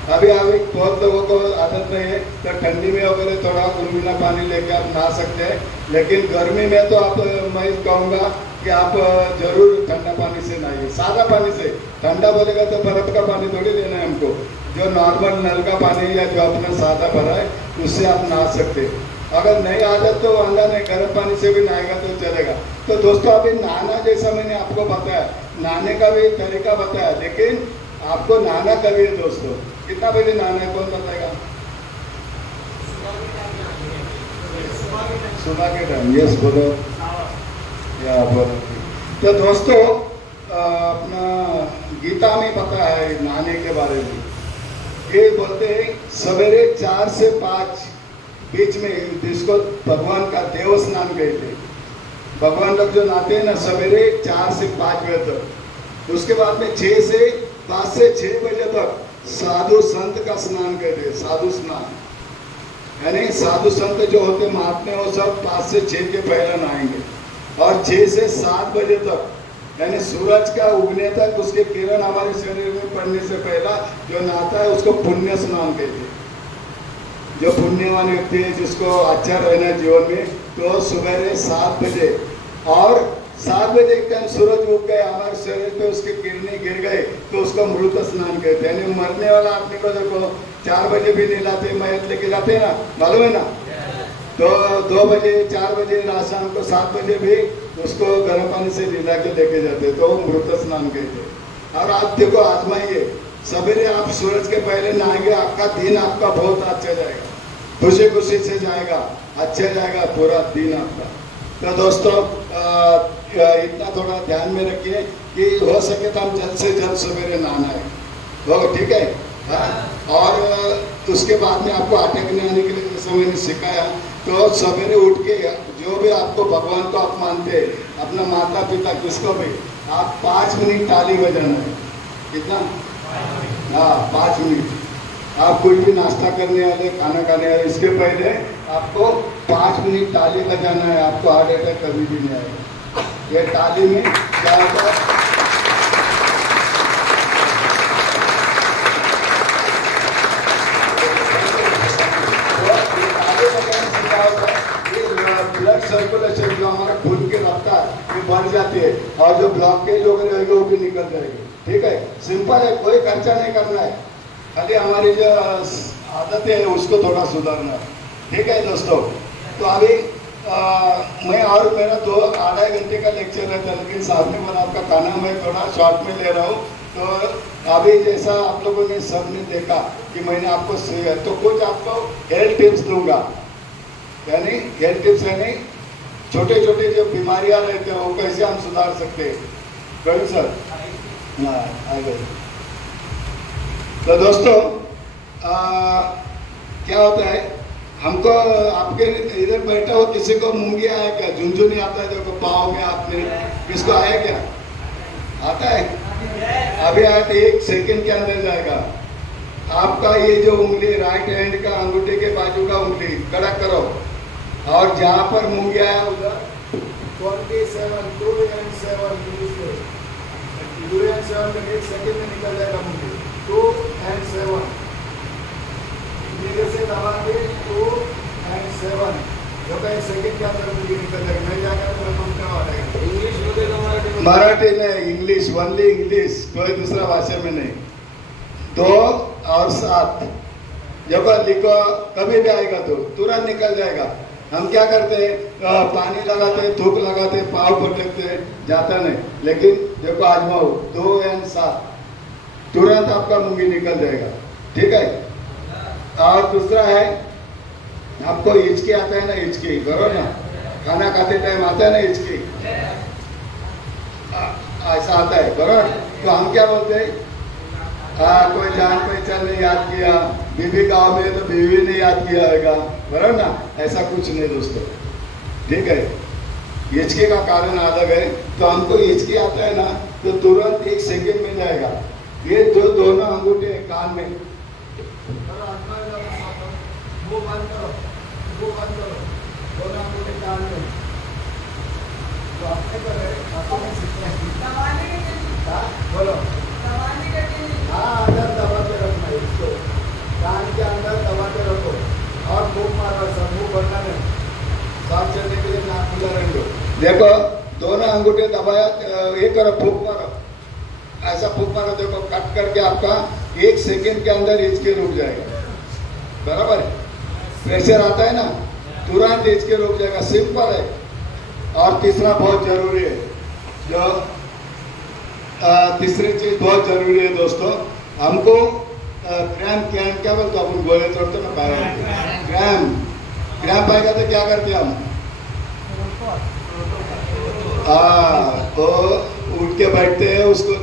अभी बहुत लोगों को आदत नहीं है तो ठंडी में वगैरह थोड़ा गुनगुना पानी लेके आप नहा सकते हैं, लेकिन गर्मी में तो आप, मैं कहूँगा कि आप जरूर ठंडा पानी से नहाइए, सादा पानी से। ठंडा बोलेगा तो बर्फ का पानी थोड़ी लेना है हमको, जो नॉर्मल नल का पानी या जो अपना सादा भरा है उससे आप नहा सकते हैं। अगर नहीं आदत तो वांदा नहीं, गर्म पानी से भी नहाएगा तो चलेगा। तो दोस्तों अभी नहाना जैसा मैंने आपको बताया, नहाने का भी तरीका बताया, लेकिन आपको नहाना कभी है दोस्तों, कितना बजे नहाना है, कौन बताएगा? सुबह के टाइम। यस बोलो या बोलो। तो दोस्तों अपना गीता में पता है नहाने के बारे में, ये बोलते हैं सवेरे 4 से 5 बीच में, जिसको भगवान का देव स्नान कहते हैं। भगवान लोग जो नहाते हैं ना सवेरे 4 से 5 बजे तक, उसके बाद में 5 से 6 बजे तक साधु संत का स्नान करते हैं। साधु स्नान यानी साधु संत जो होते महात्मा, वो सब 5 से 6 के पहले नहाएंगे। और 6 से 7 बजे तक यानी सूरज का उगने तक उसके किरण हमारे शरीर में पड़ने से पहला जो नहाता है उसको पुण्य स्नान कहते हैं। जो पुण्यवान व्यक्ति है, जिसको अच्छा रहना जीवन में, तो सुबह 7 बजे और 7 बजे एक टाइम सूरज उग गए, हमारे शरीर पे उसके किरणें गिर गए तो उसको मृत स्नान कहते हैं। यानी मरने वाला आदमी को देखो 4 बजे भी नहीं लाते, मैत लेके जाते हैं ना, मालूम है ना। तो 2 बजे 4 बजे रात शाम को 7 बजे भी उसको गर्म पानी से भिगा के लेके जाते, तो मृत स्नान कहते हैं। और आप देखो आजमाइए, सवेरे आप सूरज के पहले नहाएंगे, आपका दिन आपका बहुत अच्छा जाएगा, खुशी खुशी से जाएगा, अच्छा जाएगा पूरा दिन आपका। तो दोस्तों इतना थोड़ा ध्यान में रखिए कि हो सके तो हम जल्द से जल्द सवेरे नहाना है, तो ठीक है। हाँ, और उसके बाद में आपको अटैक नहीं आने के लिए जैसे मैंने सिखाया, तो सवेरे उठ के जो भी आपको भगवान को आप मानते हैं, अपना माता पिता किसको भी, आप 5 मिनट ताली बजाना है। कितना? हाँ 5 मिनट। आप कोई भी नाश्ता करने वाले, खाना खाने वाले, इसके पहले आपको 5 मिनट ताली बजाना है, आपको हार्ट अटैक कभी भी नहीं आएगा। ये ताली में क्या होता है, ब्लड सर्कुलेशन जो हमारा खून की रफ्तार ये बढ़ जाती है और जो ब्लॉकेज वगैरह रहेगा वो भी निकल जाएगी। ठीक है, सिंपल है, कोई खर्चा नहीं करना है, खाली हमारी जो आदतें है उसको थोड़ा सुधारना है। ठीक है दोस्तों, तो अभी मैं और मेरा 2-2.5 घंटे का लेक्चर रहता है, लेकिन साथ में बोला आपका खाना मैं थोड़ा शॉर्ट में ले रहा हूँ। तो अभी जैसा आप लोगों ने सबने देखा कि मैंने आपको तो कुछ आपको हेल्थ टिप्स दूंगा, यानी हेल्थ टिप्स यानी छोटे छोटे जो बीमारियां रहते हैं वो कैसे हम सुधार सकते हैं। कौन सर? हाँ, आ गए। तो दोस्तों क्या होता है, हमको आपके इधर बैठा हो किसी को मूंगी आया क्या? झुनझुनी आता है, देखो पाँव में, हाथ में, किसको आया क्या? आता है? अभी आया तो 1 सेकंड के अंदर जाएगा। आपका ये जो उंगली राइट हैंड का अंगूठे के बाजू का उंगली कड़क करो और जहाँ पर मूंगी आया उधर 27 2 and 7 2 and 7 में 1 सेकंड में निकल जाएगा मूंगी। 2 and 7 धीरे से दबा के 2 and 7 जो 1 सेकंड के अंदर मूंगी निकल जाएगी। नहीं जाएगा तो हम क्या हो जाएगा? इंग्लिश में देखो, मराठी में, इंग्लिश, ओनली इंग्लिश, कोई दूसरा भाषा में नहीं। 2 और 7 जब लिखो कभी भी आएगा तो तुरंत निकल जाएगा। हम क्या करते हैं, पानी लगाते, थूक लगाते, पाँव पटकते, जाता नहीं, लेकिन देखो आजमाओ 2 and 7 तुरंत आपका मूंगी निकल जाएगा। ठीक है, और दूसरा है, आपको हिचकी आता है ना, हिचकी करो ना, खाना खाते टाइम आता है ना हिचकी, ऐसा आता है, बराबर। तो हम क्या बोलते हैं, कोई जान पहचान नहीं याद किया, बीवी गाँव में तो बीवी ने याद किया होगा, बराबर ना, ऐसा कुछ नहीं दोस्तों। ठीक है, हिचकी का कारण अलग है। तो हमको हिचकी आता है ना तो तुरंत 1 सेकंड में जाएगा। ये जो दोनों अंगूठे कान में, मुंह बंद करो, दोनों अंगूठे कान में, तो आपने बोलो, हाँ, अंदर दबा के रखना है इसको, कान के अंदर दबा के रखो और फूंक मारो, सब मुंह भरना नहीं, सांस चलने के लिए नाक खुला रखो। देखो दोनों अंगूठे दबाया, ये करो, फूंक मारो, ऐसा फूंक मारो, देखो कट करके आपका 1 सेकंड के अंदर हिचकी रुक जाएगा। बराबर है, प्रेशर आता है ना तुरंत हिचकी रुक जाएगा, सिंपल है। और तीसरा बहुत जरूरी है, जो तीसरी चीज बहुत जरूरी है दोस्तों, हमको क्रैम्प क्या बोलते अपन गोले तोड़ते ना पैर, क्रैम्प आएगा तो क्या करते हैं हम, तो उठ के बैठते हैं, उसको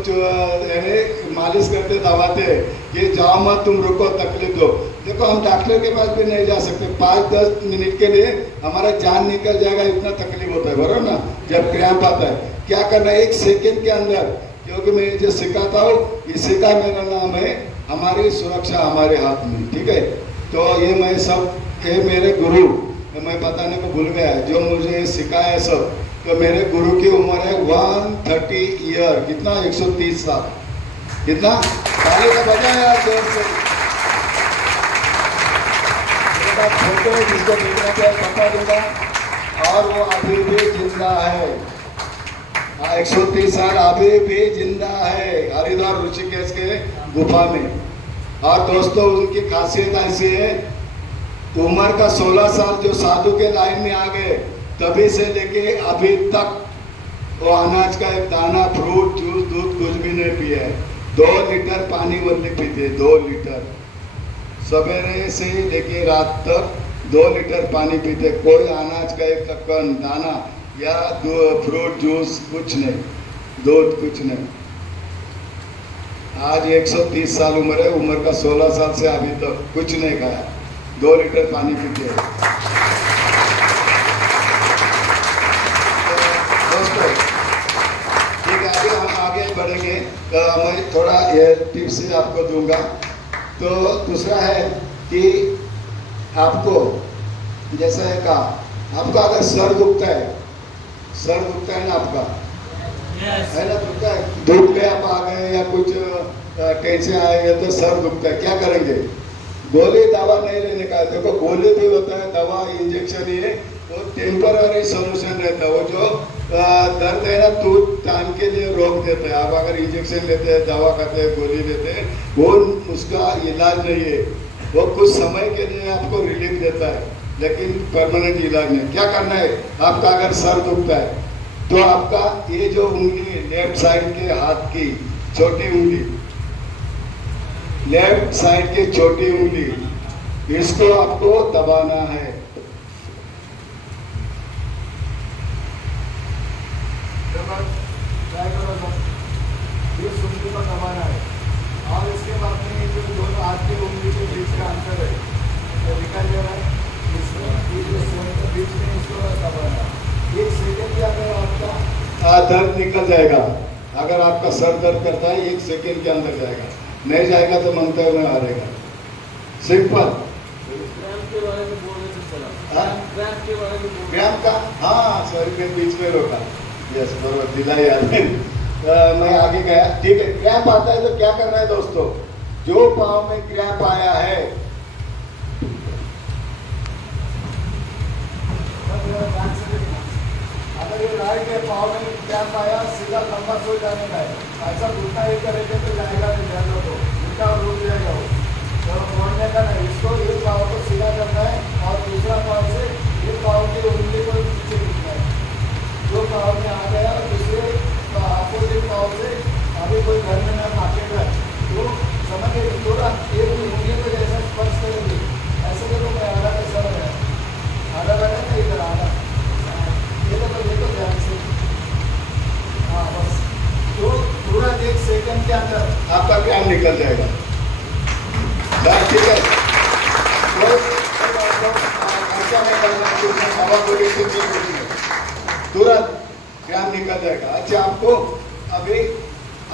मालिश करते, दबाते हैं कि जाओ मत, तुम रुको, तकलीफ दो। देखो हम डॉक्टर के पास भी नहीं जा सकते, 5-10 मिनट के लिए हमारा जान निकल जाएगा, इतना तकलीफ होता है, बराबर ना, जब क्रैम्प आता है। क्या करना है, 1 सेकंड के अंदर, क्योंकि मैं जो सिखाता हूँ, इसी का मेरा नाम है हमारी सुरक्षा हमारे हाथ में। ठीक है, तो ये मैं सब, ये मेरे गुरु, मैं बताने को भूल गया, जो मुझे सिखाया सब, तो मेरे गुरु की उम्र है 130 ईयर, कितना, 130 साल, कितना, ताली का बजाय यार जोर से। फोटो जिसको देखना चाहिए बता दूंगा, और वो अभी भी जिंदा है, 130 साल अभी भी जिंदा है, हरिद्वार ऋषिकेश के गुफा में। और दोस्तों उनकी खासियत ऐसी है, उम्र का 16 साल जो साधु के लाइन में आ गए, तभी से लेके अभी तक वो अनाज का एक दाना, फ्रूट, जूस, दूध कुछ भी नहीं पिया है। 2 लीटर पानी वल्ली पीते, 2 लीटर, सवेरे से लेके रात तक 2 लीटर पानी पीते, कोई अनाज का एक कण, दाना या फ्रूट जूस कुछ नहीं, दूध कुछ नहीं। आज 130 साल उम्र है, उम्र का 16 साल से अभी तक कुछ नहीं खाया, 2 लीटर पानी पीते हैं। दोस्तों ठीक है, अभी हम आगे बढ़ेंगे, तो मैं थोड़ा ये टिप्स आपको दूंगा। तो दूसरा है कि आपको जैसा है कहा, आपका अगर सर दुखता है ना आपका, है ना, दुखता है, धूप में आप आ गए या कुछ टेंशन आए तो सर दुखता है, क्या करेंगे? गोली दवा नहीं लेने का। देखो गोली भी होता है, दवा इंजेक्शन ही है, वो टेम्पररी सोल्यूशन रहता है। वो जो दर्द है ना तो टाइम के लिए रोक देता है। आप अगर इंजेक्शन लेते हैं, दवा खाते हैं, गोली लेते हैं, वो उसका इलाज नहीं है। वो कुछ समय के लिए आपको रिलीफ देता है, लेकिन परमानेंट इलाज नहीं। क्या करना है आपका? अगर सर दुखता है तो आपका ये जो उंगली लेफ्ट साइड के हाथ की छोटी उंगली, लेफ्ट साइड की छोटी उंगली, इसको आपको दबाना है। इस उंगली को दबाना है और इसके बाद में जो दोनों हाथ की उंगली के बीच का अंतर है तो दिखाई दे रहा है, इसको बीच में इसको दबाना है। 1 सेकंड के अंदर आपका दर्द निकल जाएगा। अगर आपका सर दर्द करता है 1 सेकंड के अंदर जाएगा, नहीं जाएगा तो मंगते हुए आ रहेगा। सिंपल। व्यायाम का, हाँ सॉरी मैं बीच में रोका, यस बरोबर दिला याद मैं आगे गया। ठीक है, क्रैम्प आता है तो क्या करना है दोस्तों? जो पाँव में क्रैम्प आया है, अगर ये राइट है, पाँव में क्रैम्प आया, सीधा लंबा सो जाने का है। ऐसा घुटना ही करेंगे तो जाएगा नहीं, जाएगा तो उल्टा रुक जाएगा वो, तो मोड़ने का नहीं। इसको एक पाँव को सीधा करना है और दूसरा पाँव से एक पाँव की उंगली को नीचे खींचना है। जो पाँव में आ गया दूसरे अपोजिट पाँव से, अभी कोई घर में ना मार्केट है तो समझ थोड़ा एक उंगली को जैसा स्पर्श करेंगे, ऐसे देखो मैं आधा कैसा लगा, आधा लगा ना इधर आधा, ये देखो ध्यान से, हाँ बस। तो पूरा 1 सेकंड के अंदर आपका क्रैम्प निकल जाएगा। ठीक है, तुरंत क्रैम्प निकल जाएगा। अच्छा, आपको अभी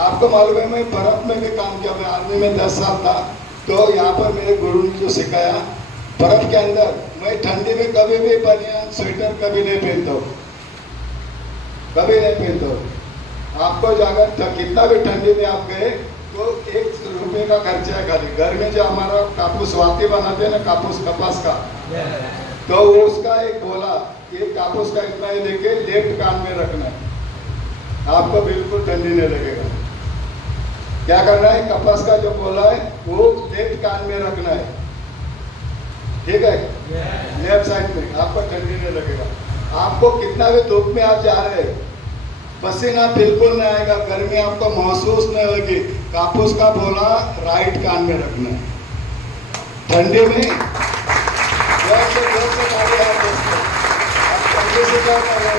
आपको मालूम है मैं बर्फ में भी काम किया। मैं आर्मी में 10 साल था, तो यहाँ पर मेरे गुरु ने जो सिखाया, बर्फ के अंदर मैं ठंडी में कभी भी बनियान स्वेटर कभी नहीं पहनता हूँ, कभी नहीं पहनता हूँ। आपको अगर कितना भी ठंडी में आप गए तो 1 रुपये का खर्चा है खाली। घर में जो हमारा कापूस वाती बनाते हैं ना, कापूस कपास का, तो वो उसका एक बोला, ये कापूस का इतना ही लेके लेफ्ट कान में रखना है, आपको बिल्कुल ठंडी नहीं लगेगा। क्या करना है? कपास का जो बोला है वो लेफ्ट कान में रखना है, ठीक है, लेफ्ट साइड में, आपको ठंडी नहीं लगेगा। आपको कितना भी धूप में आप जा रहे हैं, पसीना बिल्कुल नहीं आएगा, गर्मी आपको महसूस नहीं होगी। कापूस का बोला राइट कान में रखना है। ठंडी में जोर से गाड़ी है दोस्तों, आप ठंडी से क्या कर रहे हैं?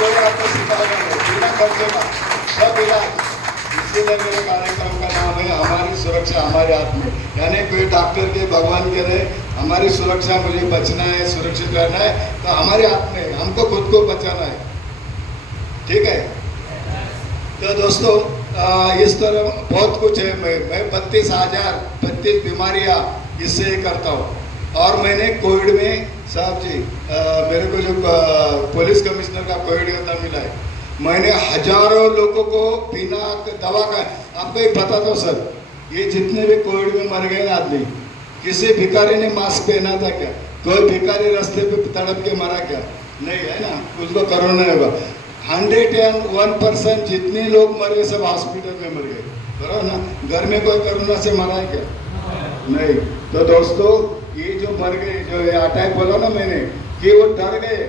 कोई आपको सिखाएगा नहीं, बिना खर्चे का सब इलाज। इसीलिए मेरे कार्यक्रम का नाम है हमारी सुरक्षा हमारे हाथ में। यानी कोई डॉक्टर के भगवान के रहे, हमारी सुरक्षा, मुझे बचना है, सुरक्षित रहना है, तो हमारे हाथ में, हमको खुद को बचाना है। ठीक है, तो दोस्तों इस तरह बहुत कुछ है। मैं 32 बीमारियाँ इससे करता हूँ। और मैंने कोविड में, साहब जी मेरे को जो पुलिस कमिश्नर का कोविड का मिला है, मैंने हजारों लोगों को बिना दवा का, आपको एक बताता हूँ सर, ये जितने भी कोविड में मर गए ना आदमी, किसी भिखारी ने मास्क पहना था क्या? कोई भिखारी रास्ते पे तड़प के मरा क्या? नहीं, है ना, उसको कोरोना नहीं होगा। 101% जितने लोग मरे सब हॉस्पिटल में मर गए, बराबर ना? घर में कोई कोरोना से मरा है क्या? नहीं। तो दोस्तों ये जो मर गए, जो ये अटैक बोला ना मैंने, कि वो डर गए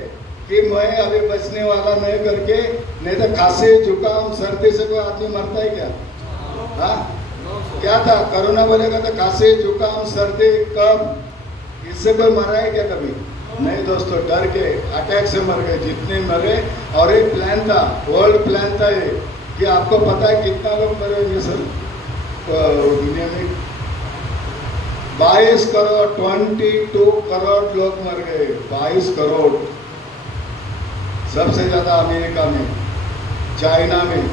कि मैं अभी बचने वाला नहीं करके, नहीं तो खांसी जुकाम सर्दी से कोई आदमी मरता है क्या? हाँ, क्या था? कोरोना बोलेगा तो खांसी जुकाम सर्दी कब, इससे कोई मरा है क्या कभी? नहीं दोस्तों, डर के अटैक से मर गए जितने मरे। और एक प्लान था, वर्ल्ड प्लान था ये, कि आपको पता है कितना लोग मरे होंगे सर दुनिया में? 22 करोड़, 22 करोड़ लोग मर गए। 22 करोड़, सबसे ज्यादा अमेरिका में, चाइना में,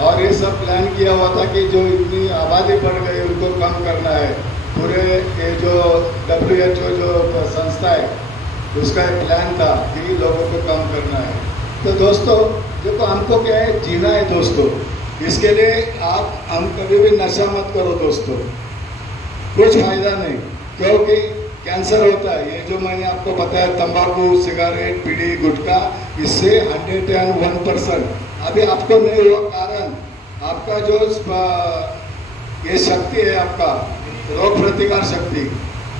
और ये सब प्लान किया हुआ था कि जो इतनी आबादी बढ़ गई उनको कम करना है। पूरे ये जो WHO जो संस्था है उसका एक प्लान था कि लोगों को कम करना है। तो दोस्तों देखो, हमको क्या है, जीना है दोस्तों। इसके लिए हम कभी भी नशा मत करो दोस्तों, कुछ फायदा नहीं, क्योंकि कैंसर होता है। ये जो मैंने आपको बताया, तंबाकू, सिगारेट, बीड़ी, गुटखा, इससे 101% अभी आपको नहीं हुआ, कारण आपका जो ये शक्ति है, आपका रोग प्रतिकार शक्ति,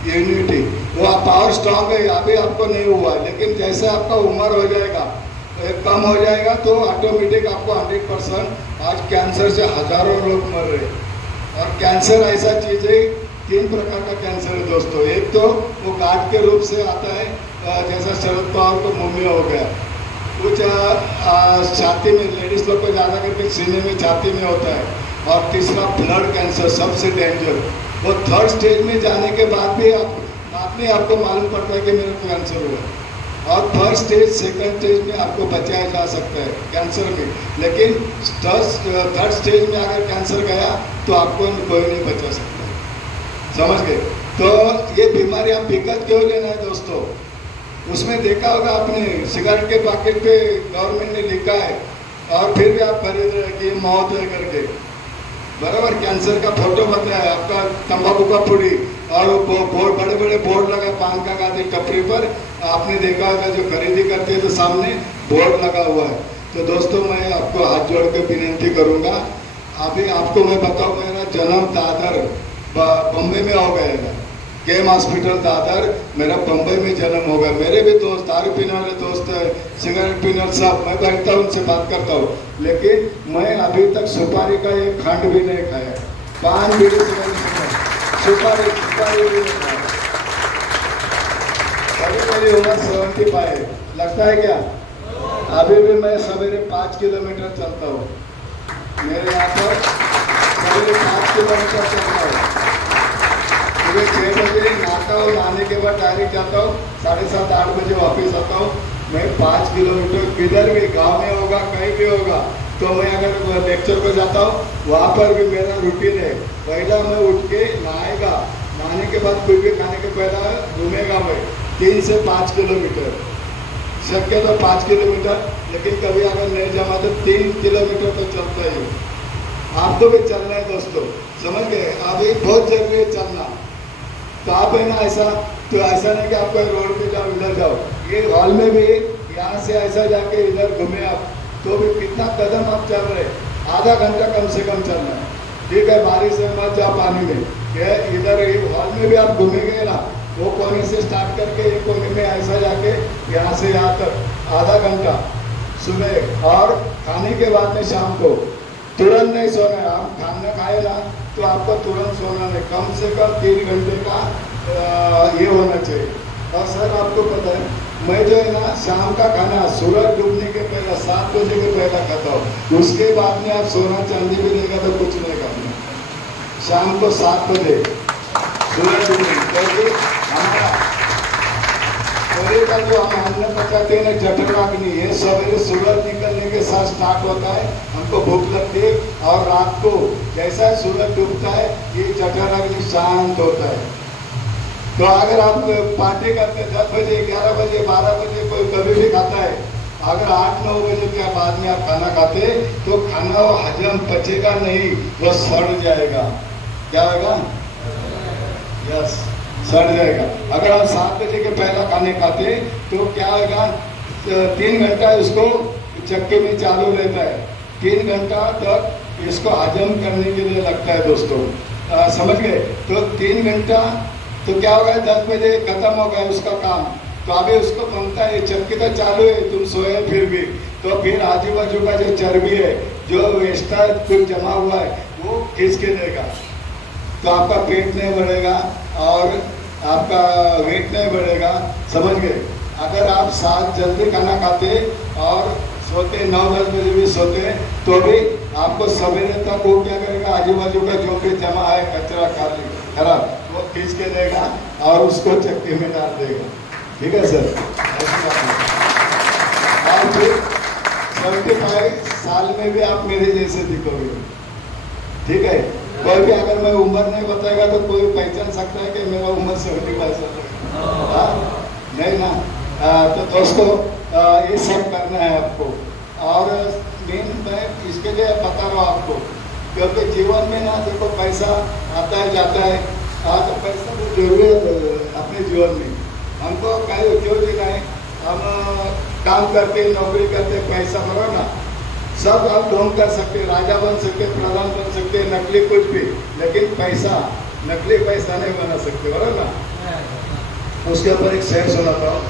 इम्यूनिटी, वो पावर स्ट्रांग है, अभी आपको नहीं हुआ। लेकिन जैसे आपका उम्र हो जाएगा, कम हो जाएगा, तो ऑटोमेटिक आपको 100%। आज कैंसर से हजारों लोग मर रहे। और कैंसर ऐसा चीज़ है, 3 प्रकार का कैंसर है दोस्तों। एक तो वो गांठ के रूप से आता है, जैसा शरद पवार को मुंह में हो गया, कुछ छाती में, लेडीज लोग को ज़्यादा करके सीने में, छाती में होता है। और तीसरा ब्लड कैंसर, सबसे डेंजर। वो 3rd स्टेज में जाने के बाद भी आपको मालूम पड़ता है कि मेरे को कैंसर हुआ। और 1st स्टेज, 2nd स्टेज में आपको बचाया जा सकता है कैंसर में। लेकिन 3rd स्टेज में अगर कैंसर गया तो आपको कोई नहीं बचा सकता, समझ गए? तो ये बीमारी आप दिक्कत क्यों लेना है दोस्तों? उसमें देखा होगा आपने, सिगरेट के पैकेट पे गवर्नमेंट ने लिखा है, और फिर भी आप खरीद रहे कि मौत है करके, बराबर। कैंसर का फोटो बताया आपका, तंबाकू का पुड़ी, और वो बड़े बड़े बोर्ड लगा पान का खाते टपरी पर, आपने देखा होगा जो खरीदी करते हैं तो सामने बोर्ड लगा हुआ है। तो दोस्तों मैं आपको हाथ जोड़ के विनती करूंगा, अभी आपको मैं बताऊँ, मेरा जन्म दादर बम्बई में हो गया, केम हॉस्पिटल दादर, मेरा बम्बई में जन्म हो गया। मेरे भी दोस्त, दारू पीने वाले दोस्त, सिगरेट पीने वाले सब, मैं बैठता हूँ, उनसे बात करता हूँ, लेकिन मैं अभी तक सुपारी का एक खंड भी नहीं खाया, पान बीड़ी सुपारी भी नहीं खाया। अभी मेरी उम्र 75 लगता है क्या? अभी भी मैं सवेरे 5 किलोमीटर चलता हूँ, मेरे यहाँ पर सवेरे 5 किलोमीटर चलता हूँ। सुबह 6 बजे नहाता हूँ, नहाने के बाद डायरेक्ट जाता हूँ, 7:30-8 बजे वापस आता हूँ। मैं 5 किलोमीटर, किधर भी, गांव में होगा, कहीं भी होगा, तो मैं अगर लेक्चर को जाता हूँ, वहाँ पर भी मेरा रूटीन है, पहला मैं उठ के नहाएगा, नहाने के बाद कुछ भी खाने के पहला घूमेगा मैं 3 से 5 किलोमीटर, शक्य तो 5 किलोमीटर, लेकिन कभी अगर नहीं जमा तो 3 किलोमीटर तो चलता ही। आपको भी चलना है दोस्तों, समझ गए? अभी बहुत जरूरी है चलना। तो आप है ना, ऐसा नहीं कि आपको रोड पे जाओ, इधर जाओ, ये हॉल में भी यहाँ से ऐसा जाके इधर घूमे आप, तो भी कितना कदम आप चल रहे, आधा घंटा कम से कम चलना है, ठीक है? बारिश में मत जाओ पानी में, इधर हॉल में भी आप घूमेंगे ना, वो कोने से स्टार्ट करके एक कोने में ऐसा जाके यहाँ से यहाँ तक आधा घंटा सुबह। और खाने के बाद में शाम को तुरंत नहीं सोना है। आप खाना खाए ना तो आपको तुरंत सोना नहीं, कम से कम 3 घंटे का ये होना चाहिए। और सर आपको पता है, मैं जो है ना शाम का खाना सूरज डूबने के पहले 7 बजे के पहले खाता हूँ। उसके बाद में आप सोना चांदी भी देगा तो कुछ नहीं करना। शाम को 7 बजे सूरज डूबने, क्योंकि हमारा शरीर का जो हम अन्न पचाते हैं ना, जठराग्नि, ये सवेरे सूरज निकलने के साथ स्टार्ट होता है, हमको भूख लगती है, और रात को जैसा सूरज डूबता है ये जठराग्नि शांत होता है। तो अगर आप पार्टी करते 10 बजे, 11 बजे, 12 बजे, कोई कभी भी खाता है, अगर 8-9 बजे के बाद में आप खाना खाते तो खाना वो हजम पचेगा नहीं, वो सड़ जाएगा। क्या होगा? यस, सड़ जाएगा। अगर हम 7 बजे के पहला खाने खाते तो क्या होगा? 3 घंटा उसको चक्के में चालू रहता है, 3 घंटा तक इसको हजम करने के लिए लगता है दोस्तों, समझ गए? तो 3 घंटा, तो क्या होगा? 10 बजे खत्म हो गया उसका काम, तो अभी उसको बनता है, चक्के तो चालू है, तुम सोए फिर भी, तो फिर आजू बाजू का जो चर्बी है, जो एक्स्ट्रा कुछ जमा हुआ है, वो खींच के देगा, तो आपका पेट नहीं बढ़ेगा और आपका वेट नहीं बढ़ेगा, समझ गए? अगर आप 7 जल्दी खाना खाते और सोते 9-10 बजे भी सोते तो भी आपको सवेरे तक वो क्या करेगा? आजू बाजू का जो भी जमा है कचरा खराब, वो खींच के देगा और उसको चक्के में डाल देगा। ठीक है सर? और फिर 75 साल में भी आप मेरे जैसे दिखोगे, ठीक है। कोई भी अगर मैं उम्र नहीं बताएगा तो कोई पहचान सकता है कि मेरा उम्र 75 साल नहीं ना। तो दोस्तों ये सब करना है आपको। और मेन मैं इसके लिए बता रहा हूँ आपको, क्योंकि जीवन में ना देखो पैसा आता है जाता है। तो पैसा तो जरूरी है अपने जीवन में। हमको कहीं क्यों देना है, हम काम करके नौकरी करते पैसा बनो ना, सब हम ढोंग कर सकते, राजा बन सकते, प्रधान बन सकते, नकली कुछ भी, लेकिन पैसा नकली पैसा नहीं बना सकते, बराबर ना। उसके ऊपर एक शेर सुनाता हूँ।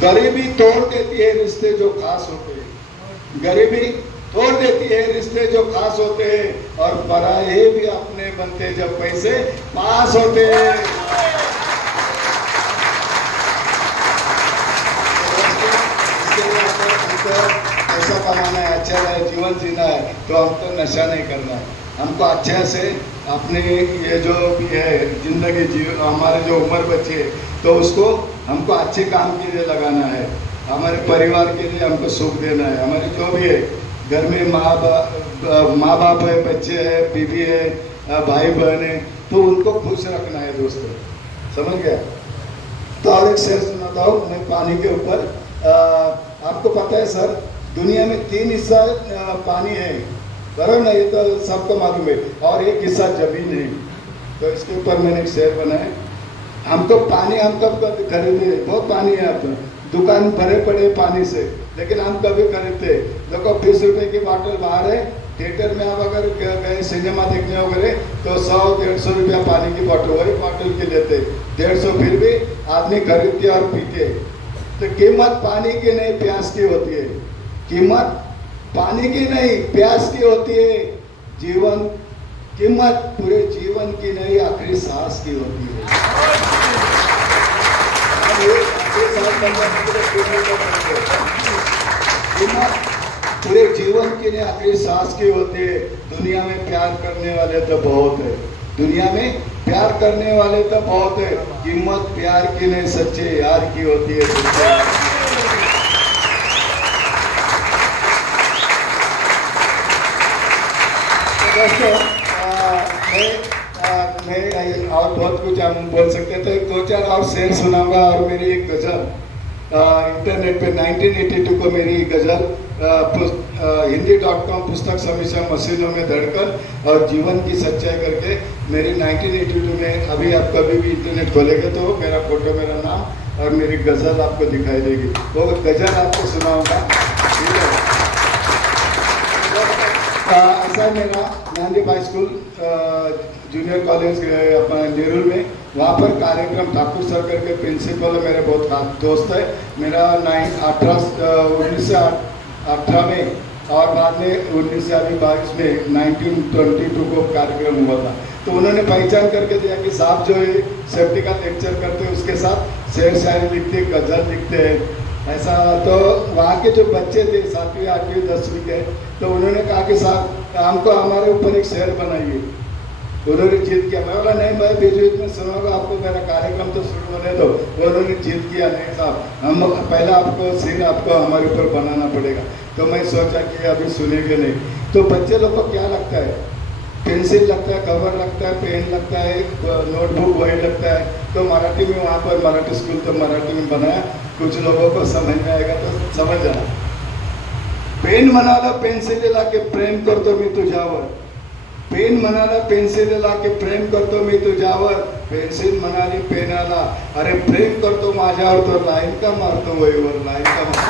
गरीबी तोड़ देती है रिश्ते जो खास होते हैं, गरीबी तोड़ देती है रिश्ते जो खास होते हैं, और पराये भी अपने बनते जब पैसे पास होते हैं। पैसा कमाना है, अच्छा है, जीवन जीना है, तो हमको नशा नहीं करना है। हमको अच्छे से अपने ये जो भी है जिंदगी हमारे जो उम्र बची है, तो उसको हमको अच्छे काम के लिए लगाना है, हमारे परिवार के लिए हमको सुख देना है। हमारे जो भी है घर में माँ बाप है, बच्चे है, बीवी है, भाई बहन है, तो उनको खुश रखना है दोस्तों, समझ गया। तो और एक शेर सुनाता हूँ मैं पानी के ऊपर। आपको पता है सर, दुनिया में 3 हिस्सा पानी है, बराबर ना, ये तो सबको मालूम है, और 1 हिस्सा जमीन है। तो इसके ऊपर मैंने एक शेर बनाया। हम तो पानी हम कब खरीदे, बहुत पानी है, आप दुकान भरे पड़े पानी से, लेकिन हम कभी खरीदते। देखो 20 रुपए की बोतल बाहर है, थिएटर में आप अगर गए सिनेमा देखने वगैरह तो 100-150 रुपया पानी की बोतल, वही बोतल के लेते 150, फिर भी आदमी खरीदते और पीते। तो कीमत पानी की नहीं प्यास की होती है, कीमत पानी की नहीं प्यास की होती है। जीवन कीमत पूरे जीवन की नहीं आखिरी सांस की होती है। कीमत पूरे जीवन की नहीं आखिरी सांस की होती है। दुनिया में प्यार करने वाले तो बहुत है, दुनिया में प्यार करने वाले तो बहुत है, कीमत प्यार की नहीं सच्चे यार की होती है। दोस्तों मैं और बहुत कुछ हम बोल सकते थे, 2-4 और शेर सुनाऊंगा। और मेरी एक गजल इंटरनेट पे 1982 को मेरी गजल hindi.com पुस्तक समीक्षा मशीनों में धड़कन और जीवन की सच्चाई करके मेरी 1982 में, अभी आप कभी भी इंटरनेट खोलेंगे तो मेरा फोटो, मेरा नाम और मेरी गजल आपको दिखाई देगी। वो गजल आपको सुनाऊंगा, ठीक है। ऐसा है मेरा Gandhi high school junior college अपना नेहरू में, वहाँ पर कार्यक्रम ठाकुर सर करके प्रिंसिपल है, मेरे बहुत खास दोस्त है। मेरा 1918 में और बाद में 1922 में 1922 को कार्यक्रम हुआ था। तो उन्होंने पहचान करके दिया कि साहब जो है सेफ्टी का लेक्चर करते हैं, उसके साथ शेर शायरी लिखते, गजल लिखते हैं ऐसा। तो वहाँ के जो बच्चे थे 7वीं 8वीं 10वीं के, तो उन्होंने कहा कि साहब हमको हमारे ऊपर एक शेर बनाइए। उन्होंने जीत किया। मैं बोला नहीं, मैं बीच बीच में सुनाऊंगा आपको, मेरा कार्यक्रम तो शुरू होने दो। उन्होंने जीत किया, नहीं साहब हम पहला आपको सीन आपको हमारे ऊपर बनाना पड़ेगा। तो मैं सोचा कि अभी सुनेंगे नहीं। तो बच्चे लोग को क्या लगता है, पेंसिल लगता है, कवर लगता है, पेन लगता है, नोटबुक वही लगता है। तो मराठी में वहाँ पर मराठी स्कूल तो मराठी में बनाया, कुछ लोगों को समझ में आएगा तो समझ जाना। पेन म्हणाला पेन्सिल ला के प्रेम करतो मी तुझ्यावर, पेन म्हणाला पेन्सिल ला के प्रेम करतो मी तुझ्यावर, पेन्सिल म्हणाली पेनाला अरे प्रेम करतो माझ्यावर, तो लाईन का मारतो वहीवर, लाईन का मारतो।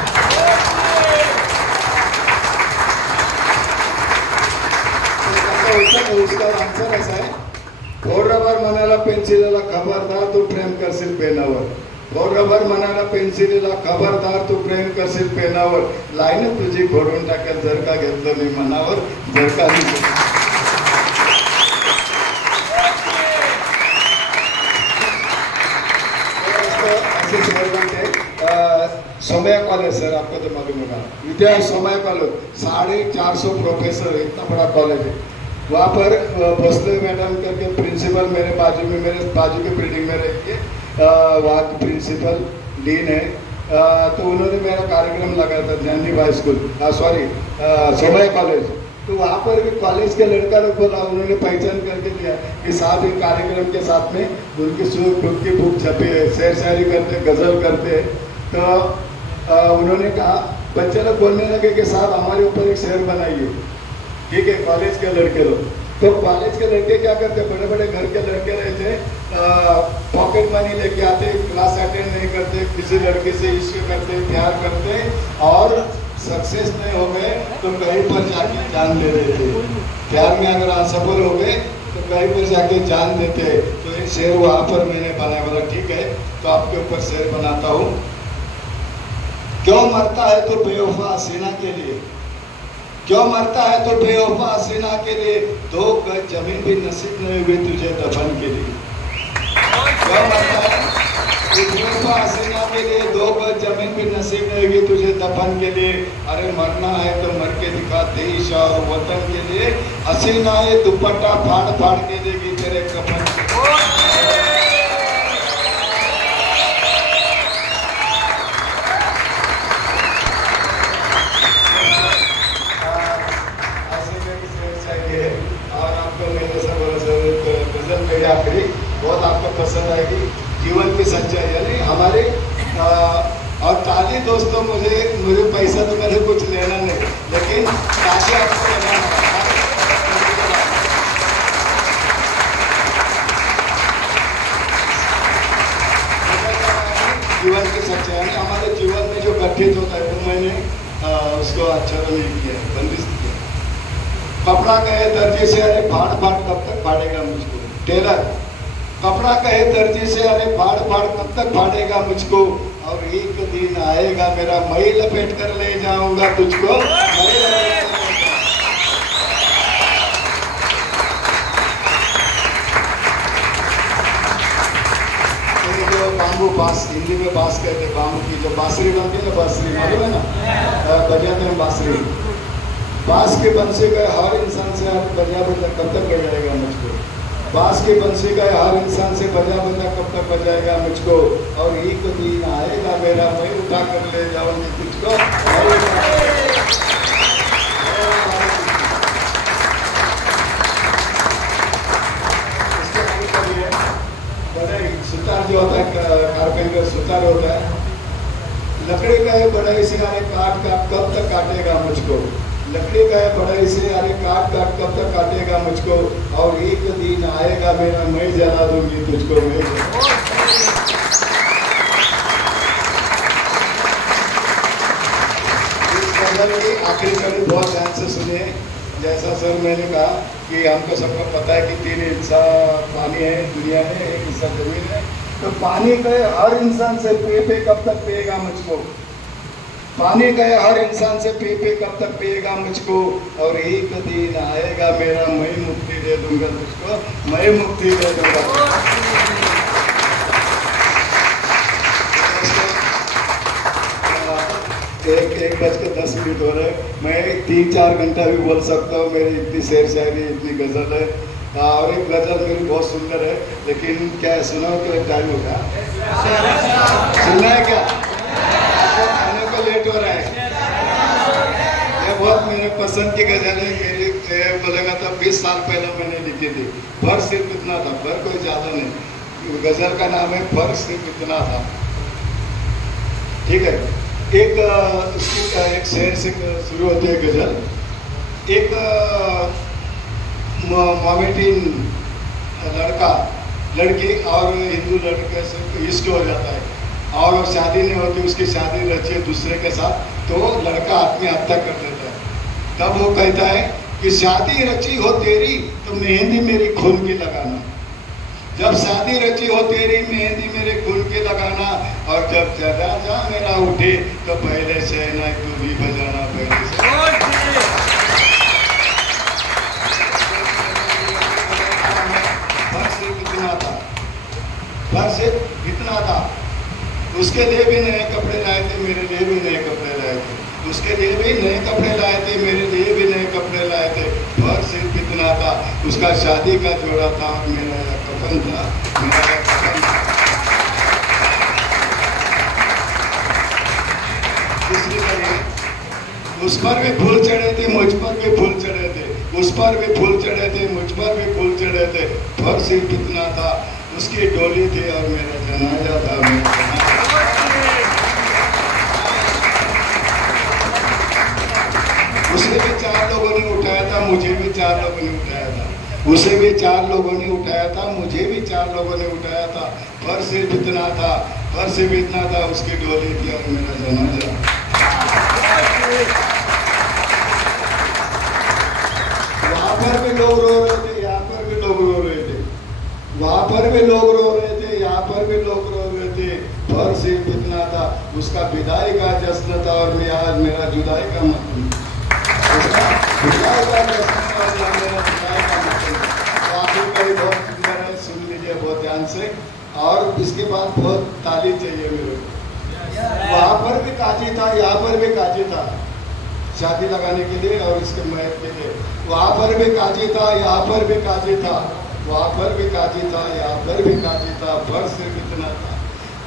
उसका आंसर ऐसा है, फोर रबर म्हणाला पेन्सिलला खबरदार तू प्रेम करशील पेनावर, फोर रबर म्हणाला पेन्सिलला खबरदार तू प्रेम करशील पेनावर, लाईन तुझी फोडून टाकेल जर का घेतलं मी मनावर, जर का ऐसे शेर बनते। सोमैया कॉलेज सर आपको तो मालूम होगा, विद्या सोमैया कॉलेज 450 प्रोफेसर, इतना बड़ा कॉलेज है। वहाँ पर भोसले मैडम करके प्रिंसिपल मेरे बाजू की बिल्डिंग में रहती है, वहाँ की प्रिंसिपल डीन है, तो उन्होंने मेरा कार्यक्रम लगाया था ज्ञानी हाई स्कूल, सॉरी समय कॉलेज। तो वहाँ पर भी कॉलेज के लड़का लोग बोला, उन्होंने पहचान करके दिया कि साहब ये कार्यक्रम के साथ में उनकी बुक छपे, शेर शायरी करते, गज़ल करते। तो उन्होंने कहा, बच्चे लोग बोलने लगे कि साहब हमारे ऊपर एक शेर बनाइए। ठीक है, कॉलेज के लड़के लोग। तो कॉलेज के लड़के क्या करते, बड़े बड़े घर के लड़के रहते, पॉकेट मनी लेके आते, क्लास अटेंड नहीं करते, किसी लड़के से इश्क करते, प्यार करते, और सक्सेस नहीं हो गए तो कहीं पर जाके जान दे देते। प्यार में अगर असफल हो गए तो कहीं पर जाके जान देते। तो एक शेर वहाँ पर मैंने बनाया, बोला ठीक है तो आपके ऊपर शेर बनाता हूँ। क्यों मरता है तो बेवफा हसीना के लिए, क्यों मरता है तो बेवफा हसीना के लिए, 2 गज जमीन भी नसीब नहीं हुई तुझे दफन के लिए। क्यों मरता है तो बेवफा हसीना के लिए, 2 गज जमीन भी नसीब नहीं हुई तुझे दफन के लिए। अरे मरना है तो मर के दिखा देश और वतन के लिए, हसीना ये दुपट्टा फाड़ फाड़ के देगी तेरे कफन के लिए। आखिरी बहुत आपको पसंद आएगी, जीवन की सच्चाई, यानी हमारे और ताली दोस्तों, मुझे पैसा तो मेरे कुछ लेना नहीं, लेकिन ताली आपको लेना जीवन की सच्चाई, यानी हमारे जीवन में जो गठित होता है तो मैंने उसको अच्छा नहीं किया, बंदिश किया। कपड़ा कहे दर्जी से, अरे फाड़ फाड़ कब तक फाड़ेगा मुझको। टेलर कपड़ा कहे दर्जी से, अरे फाड़ फाड़ कब तक फाड़ेगा मुझको। और एक दिन आएगा मेरा, मैं लपेट कर ले जाऊंगा तुझको। जो बाम्बू बांस, हिंदी में बांस कहते हैं, बाम्बू की जो बांसुरी बनती है ना, बांसुरी मालूम है ना, बजाते हैं बांसुरी। बांस की बंसी का हर इंसान से आप बजा कब तक बजाएगा मुझको। बांस की बंसी का हर इंसान से बजा कब तक बजाएगा मुझको। और एक दिन आएगा मेरा, मैं उठा कर ले जाऊंगी तुझको। बड़े सुतार जो होता है, कारपेंटर सुतार होता है, लकड़ी का है बड़ा इसे, अरे काट काट कब तक काटेगा मुझको। लकड़ी का है बड़ा इसे, अरे काट काट कब तक काटेगा मुझको। और एक दिन आएगा मेरा, मैं जला दूंगी तुझको। मैं आखिरी कड़ी बहुत ध्यान से सुनिए। जैसा सर मैंने कहा कि हमको सबको पता है कि 3 हिस्सा पानी है दुनिया में, 1 हिस्सा जमीन है। तो पानी का हर इंसान से पे कब तक पिएगा मुझको। पानी गए हर इंसान से पे कब तक पिएगा मुझको। और एक दिन आएगा मेरा, मैं मुक्ति दे दूंगा तुझको, मैं मुक्ति दे दूंगा। एक 1:10 हो रहे, मैं 3-4 घंटा भी बोल सकता हूँ। मेरी इतनी शेर शायरी, इतनी गजल है। और एक गजल मेरी बहुत सुंदर है, लेकिन क्या है, सुनाओ के टाइम होगा, सुनना है क्या, खाने को लेट हो रहा है। ये बहुत मेरे पसंद की गजल है, मेरी बोलेगा था 20 साल पहले मैंने लिखी थी। फर्क सिर्फ इतना था, फर्क कोई ज़्यादा नहीं। गजल का नाम है फर्क सिर्फ इतना था। ठीक है, एक शेर से शुरू होती है गजल। एक मोमेडिन लड़का लड़की और हिंदू लड़के से इश्क हो जाता है, और शादी नहीं होती, उसकी शादी रची है दूसरे के साथ, तो लड़का आत्महत्या कर देता है। तब वो कहता है कि शादी रची हो तेरी तो मेहंदी मेरी खून की लगाना। जब शादी रची हो तेरी मेहंदी मेरे खून की लगाना। और जब जनाजा मेरा उठे तो पहले शहनाई तू भी बजाना। पहले बस इतना था। उसके लिए भी नए कपड़े लाए थे, मेरे लिए भी नए कपड़े लाए थे। उसके लिए भी नए कपड़े लाए थे, मेरे लिए भी नए कपड़े लाए थे। फर्क सिर्फ इतना था, उसका शादी का जोड़ा था, मेरा कफन था, मेरा कफन था। उस पर भी फूल चढ़े थे, मुझ पर भी फूल चढ़े थे, उस पर भी फूल चढ़े थे, मुझ पर भी फूल चढ़े थे, फर्श सिर्फ इतना था, उसकी डोली थी और मेरा जनाजा था। उसे भी 4 लोगों ने उठाया था, मुझे भी 4 लोगों ने उठाया था, उसे भी 4 लोगों ने उठाया था, मुझे भी 4 लोगों ने उठाया था, फर्श सिर्फ इतना था, फर्श सिर्फ इतना था, उसकी डोली थी और मेरा जनाजा। वहाँ पर भी लोग रो रहे थे, यहाँ पर भी लोग रो रहे थे, वहाँ पर भी लोग रो रहे थे, यहाँ पर भी लोग रो रहे थे, फर्श सिर्फ इतना था, उसका विदाई का जश्न था और मैं आज मेरा जुदाई का मतलब, उसका विदाई का जश्न था और मेरा जुदाई का मतलब। आखिर कड़ी बहुत सुंदर है, सुन लीजिए बहुत ध्यान से, और इसके बाद बहुत ताली चाहिए मेरे को। वहाँ पर भी काजी था, यहाँ पर भी काजी था, शादी लगाने के लिए और इसके महल के लिए। वहाँ पर भी काजी था, यहाँ पर भी काजी था, वहाँ पर भी काजी था, यहाँ पर भी काजी था, फर्श सिर्फ इतना था,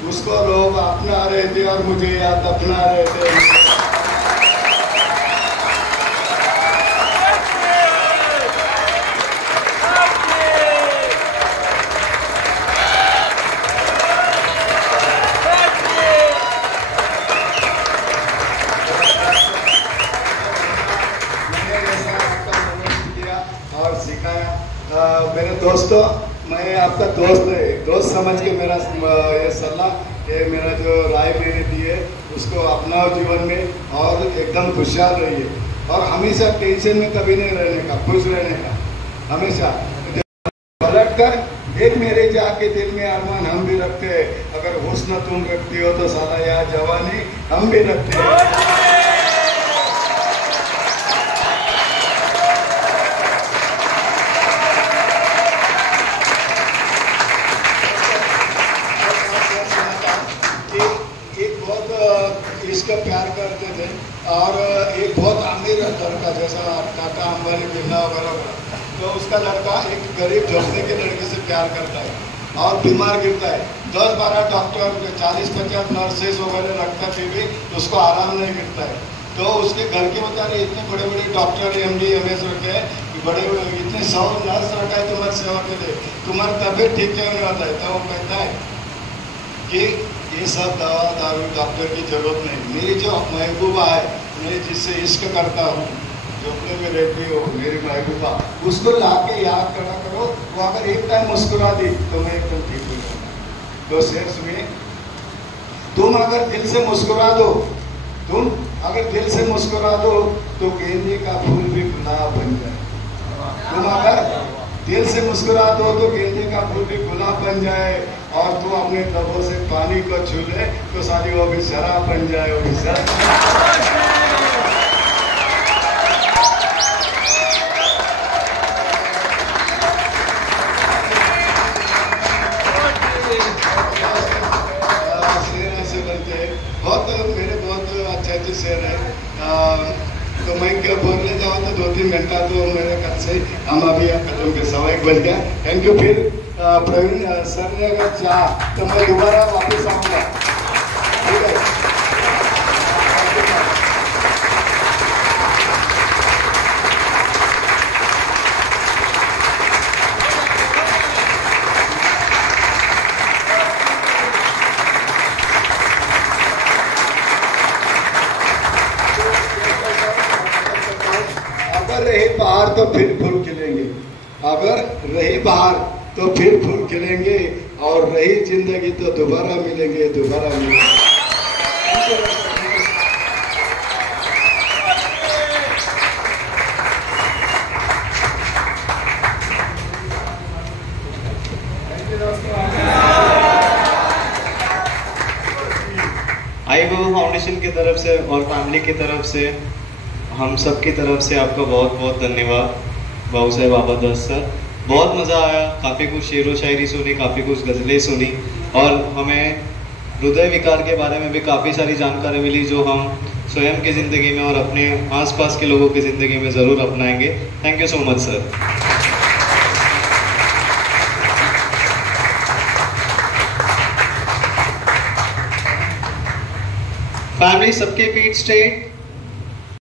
उसको लोग अपना रहे थे और मुझे याद अपना रहे थे। और सिखाया। मेरे दोस्तों, मैं आपका दोस्त समझ के मेरा ये सलाह कि मेरा जो राय मैंने दी है उसको अपनाओ जीवन में और एकदम खुशहाल रहिए और हमेशा टेंशन में कभी नहीं रहने का, खुश रहने का हमेशा। पलट कर देख मेरे जाके दिल में अरमान हम भी रखते हैं, अगर हुस्न तुम रखती हो तो साला यार जवानी हम भी रखते हैं। इसका प्यार करते थे और एक बहुत अमीर लड़का जैसा टाटा अंबानी बिरला वगैरह, तो उसका लड़का एक गरीब झोंपड़े के लड़के से प्यार करता है और बीमार गिरता है। 10-12 डॉक्टर 40-50 नर्सेस वगैरह रखता फिर भी उसको आराम नहीं मिलता है। तो उसके घर के बता रहे इतने बड़े बड़े डॉक्टर MD MS रखे हैं, बड़े इतने 100 नर्स रखा है तुम्हारी सेवा के लिए, तुम्हारी तबीयत ठीक क्यों नहीं होता है? तो वो कहता है कि ये सब दवा दारू डॉक्टर की जरूरत नहीं, मेरी जो महबूबा है, मैं जिससे इश्क करता हूँ, झोंपड़े में रहती हो मेरी महबूबा, उसको ला के याद करा करो, वो अगर एक टाइम मुस्कुरा दी तो मैं एकदम ठीक हो जाऊँगा। तो शेर सुनिए, तुम अगर दिल से मुस्कुरा दो, तुम अगर दिल से मुस्कुरा दो तो गेंदे का फूल भी गुलाब बन जाए। तुम अगर दिल से मुस्कुरा दो तो गेंदे का फूल भी गुलाब बन जाए और तू अपने लबों से पानी को छू ले तो सारी वो भी शराब बन जाए, वो भी शराब। शेर ऐसे बनते हैं, बहुत मेरे बहुत अच्छे शेर है। तो मैं क्या बोलने जाऊँ तो 2-3 घंटा तो मेरे कल से हम अभी कदम के 1:15 बज गया। Thank you. फिर प्रवीण सर ने अगर चाह तो मैं दोबारा वापस आऊँगा, ठीक है? अगर रही बहार तो फिर फूल खिलेंगे, अगर रही बहार तो फिर फूल खिलेंगे और रही जिंदगी तो दोबारा मिलेंगे, दोबारा मिलेंगे। आई बाबा फाउंडेशन की तरफ से और फैमिली की तरफ से, हम सब की तरफ से आपका बहुत बहुत धन्यवाद बाबू साहेब बाबा दास सर। बहुत मज़ा आया, काफ़ी कुछ शेर व शायरी सुनी, काफ़ी कुछ गज़लें सुनी और हमें हृदय विकार के बारे में भी काफ़ी सारी जानकारी मिली जो हम स्वयं की ज़िंदगी में और अपने आसपास के लोगों की ज़िंदगी में ज़रूर अपनाएंगे। Thank you so much sir. Family सबके फीट स्ट्रेट,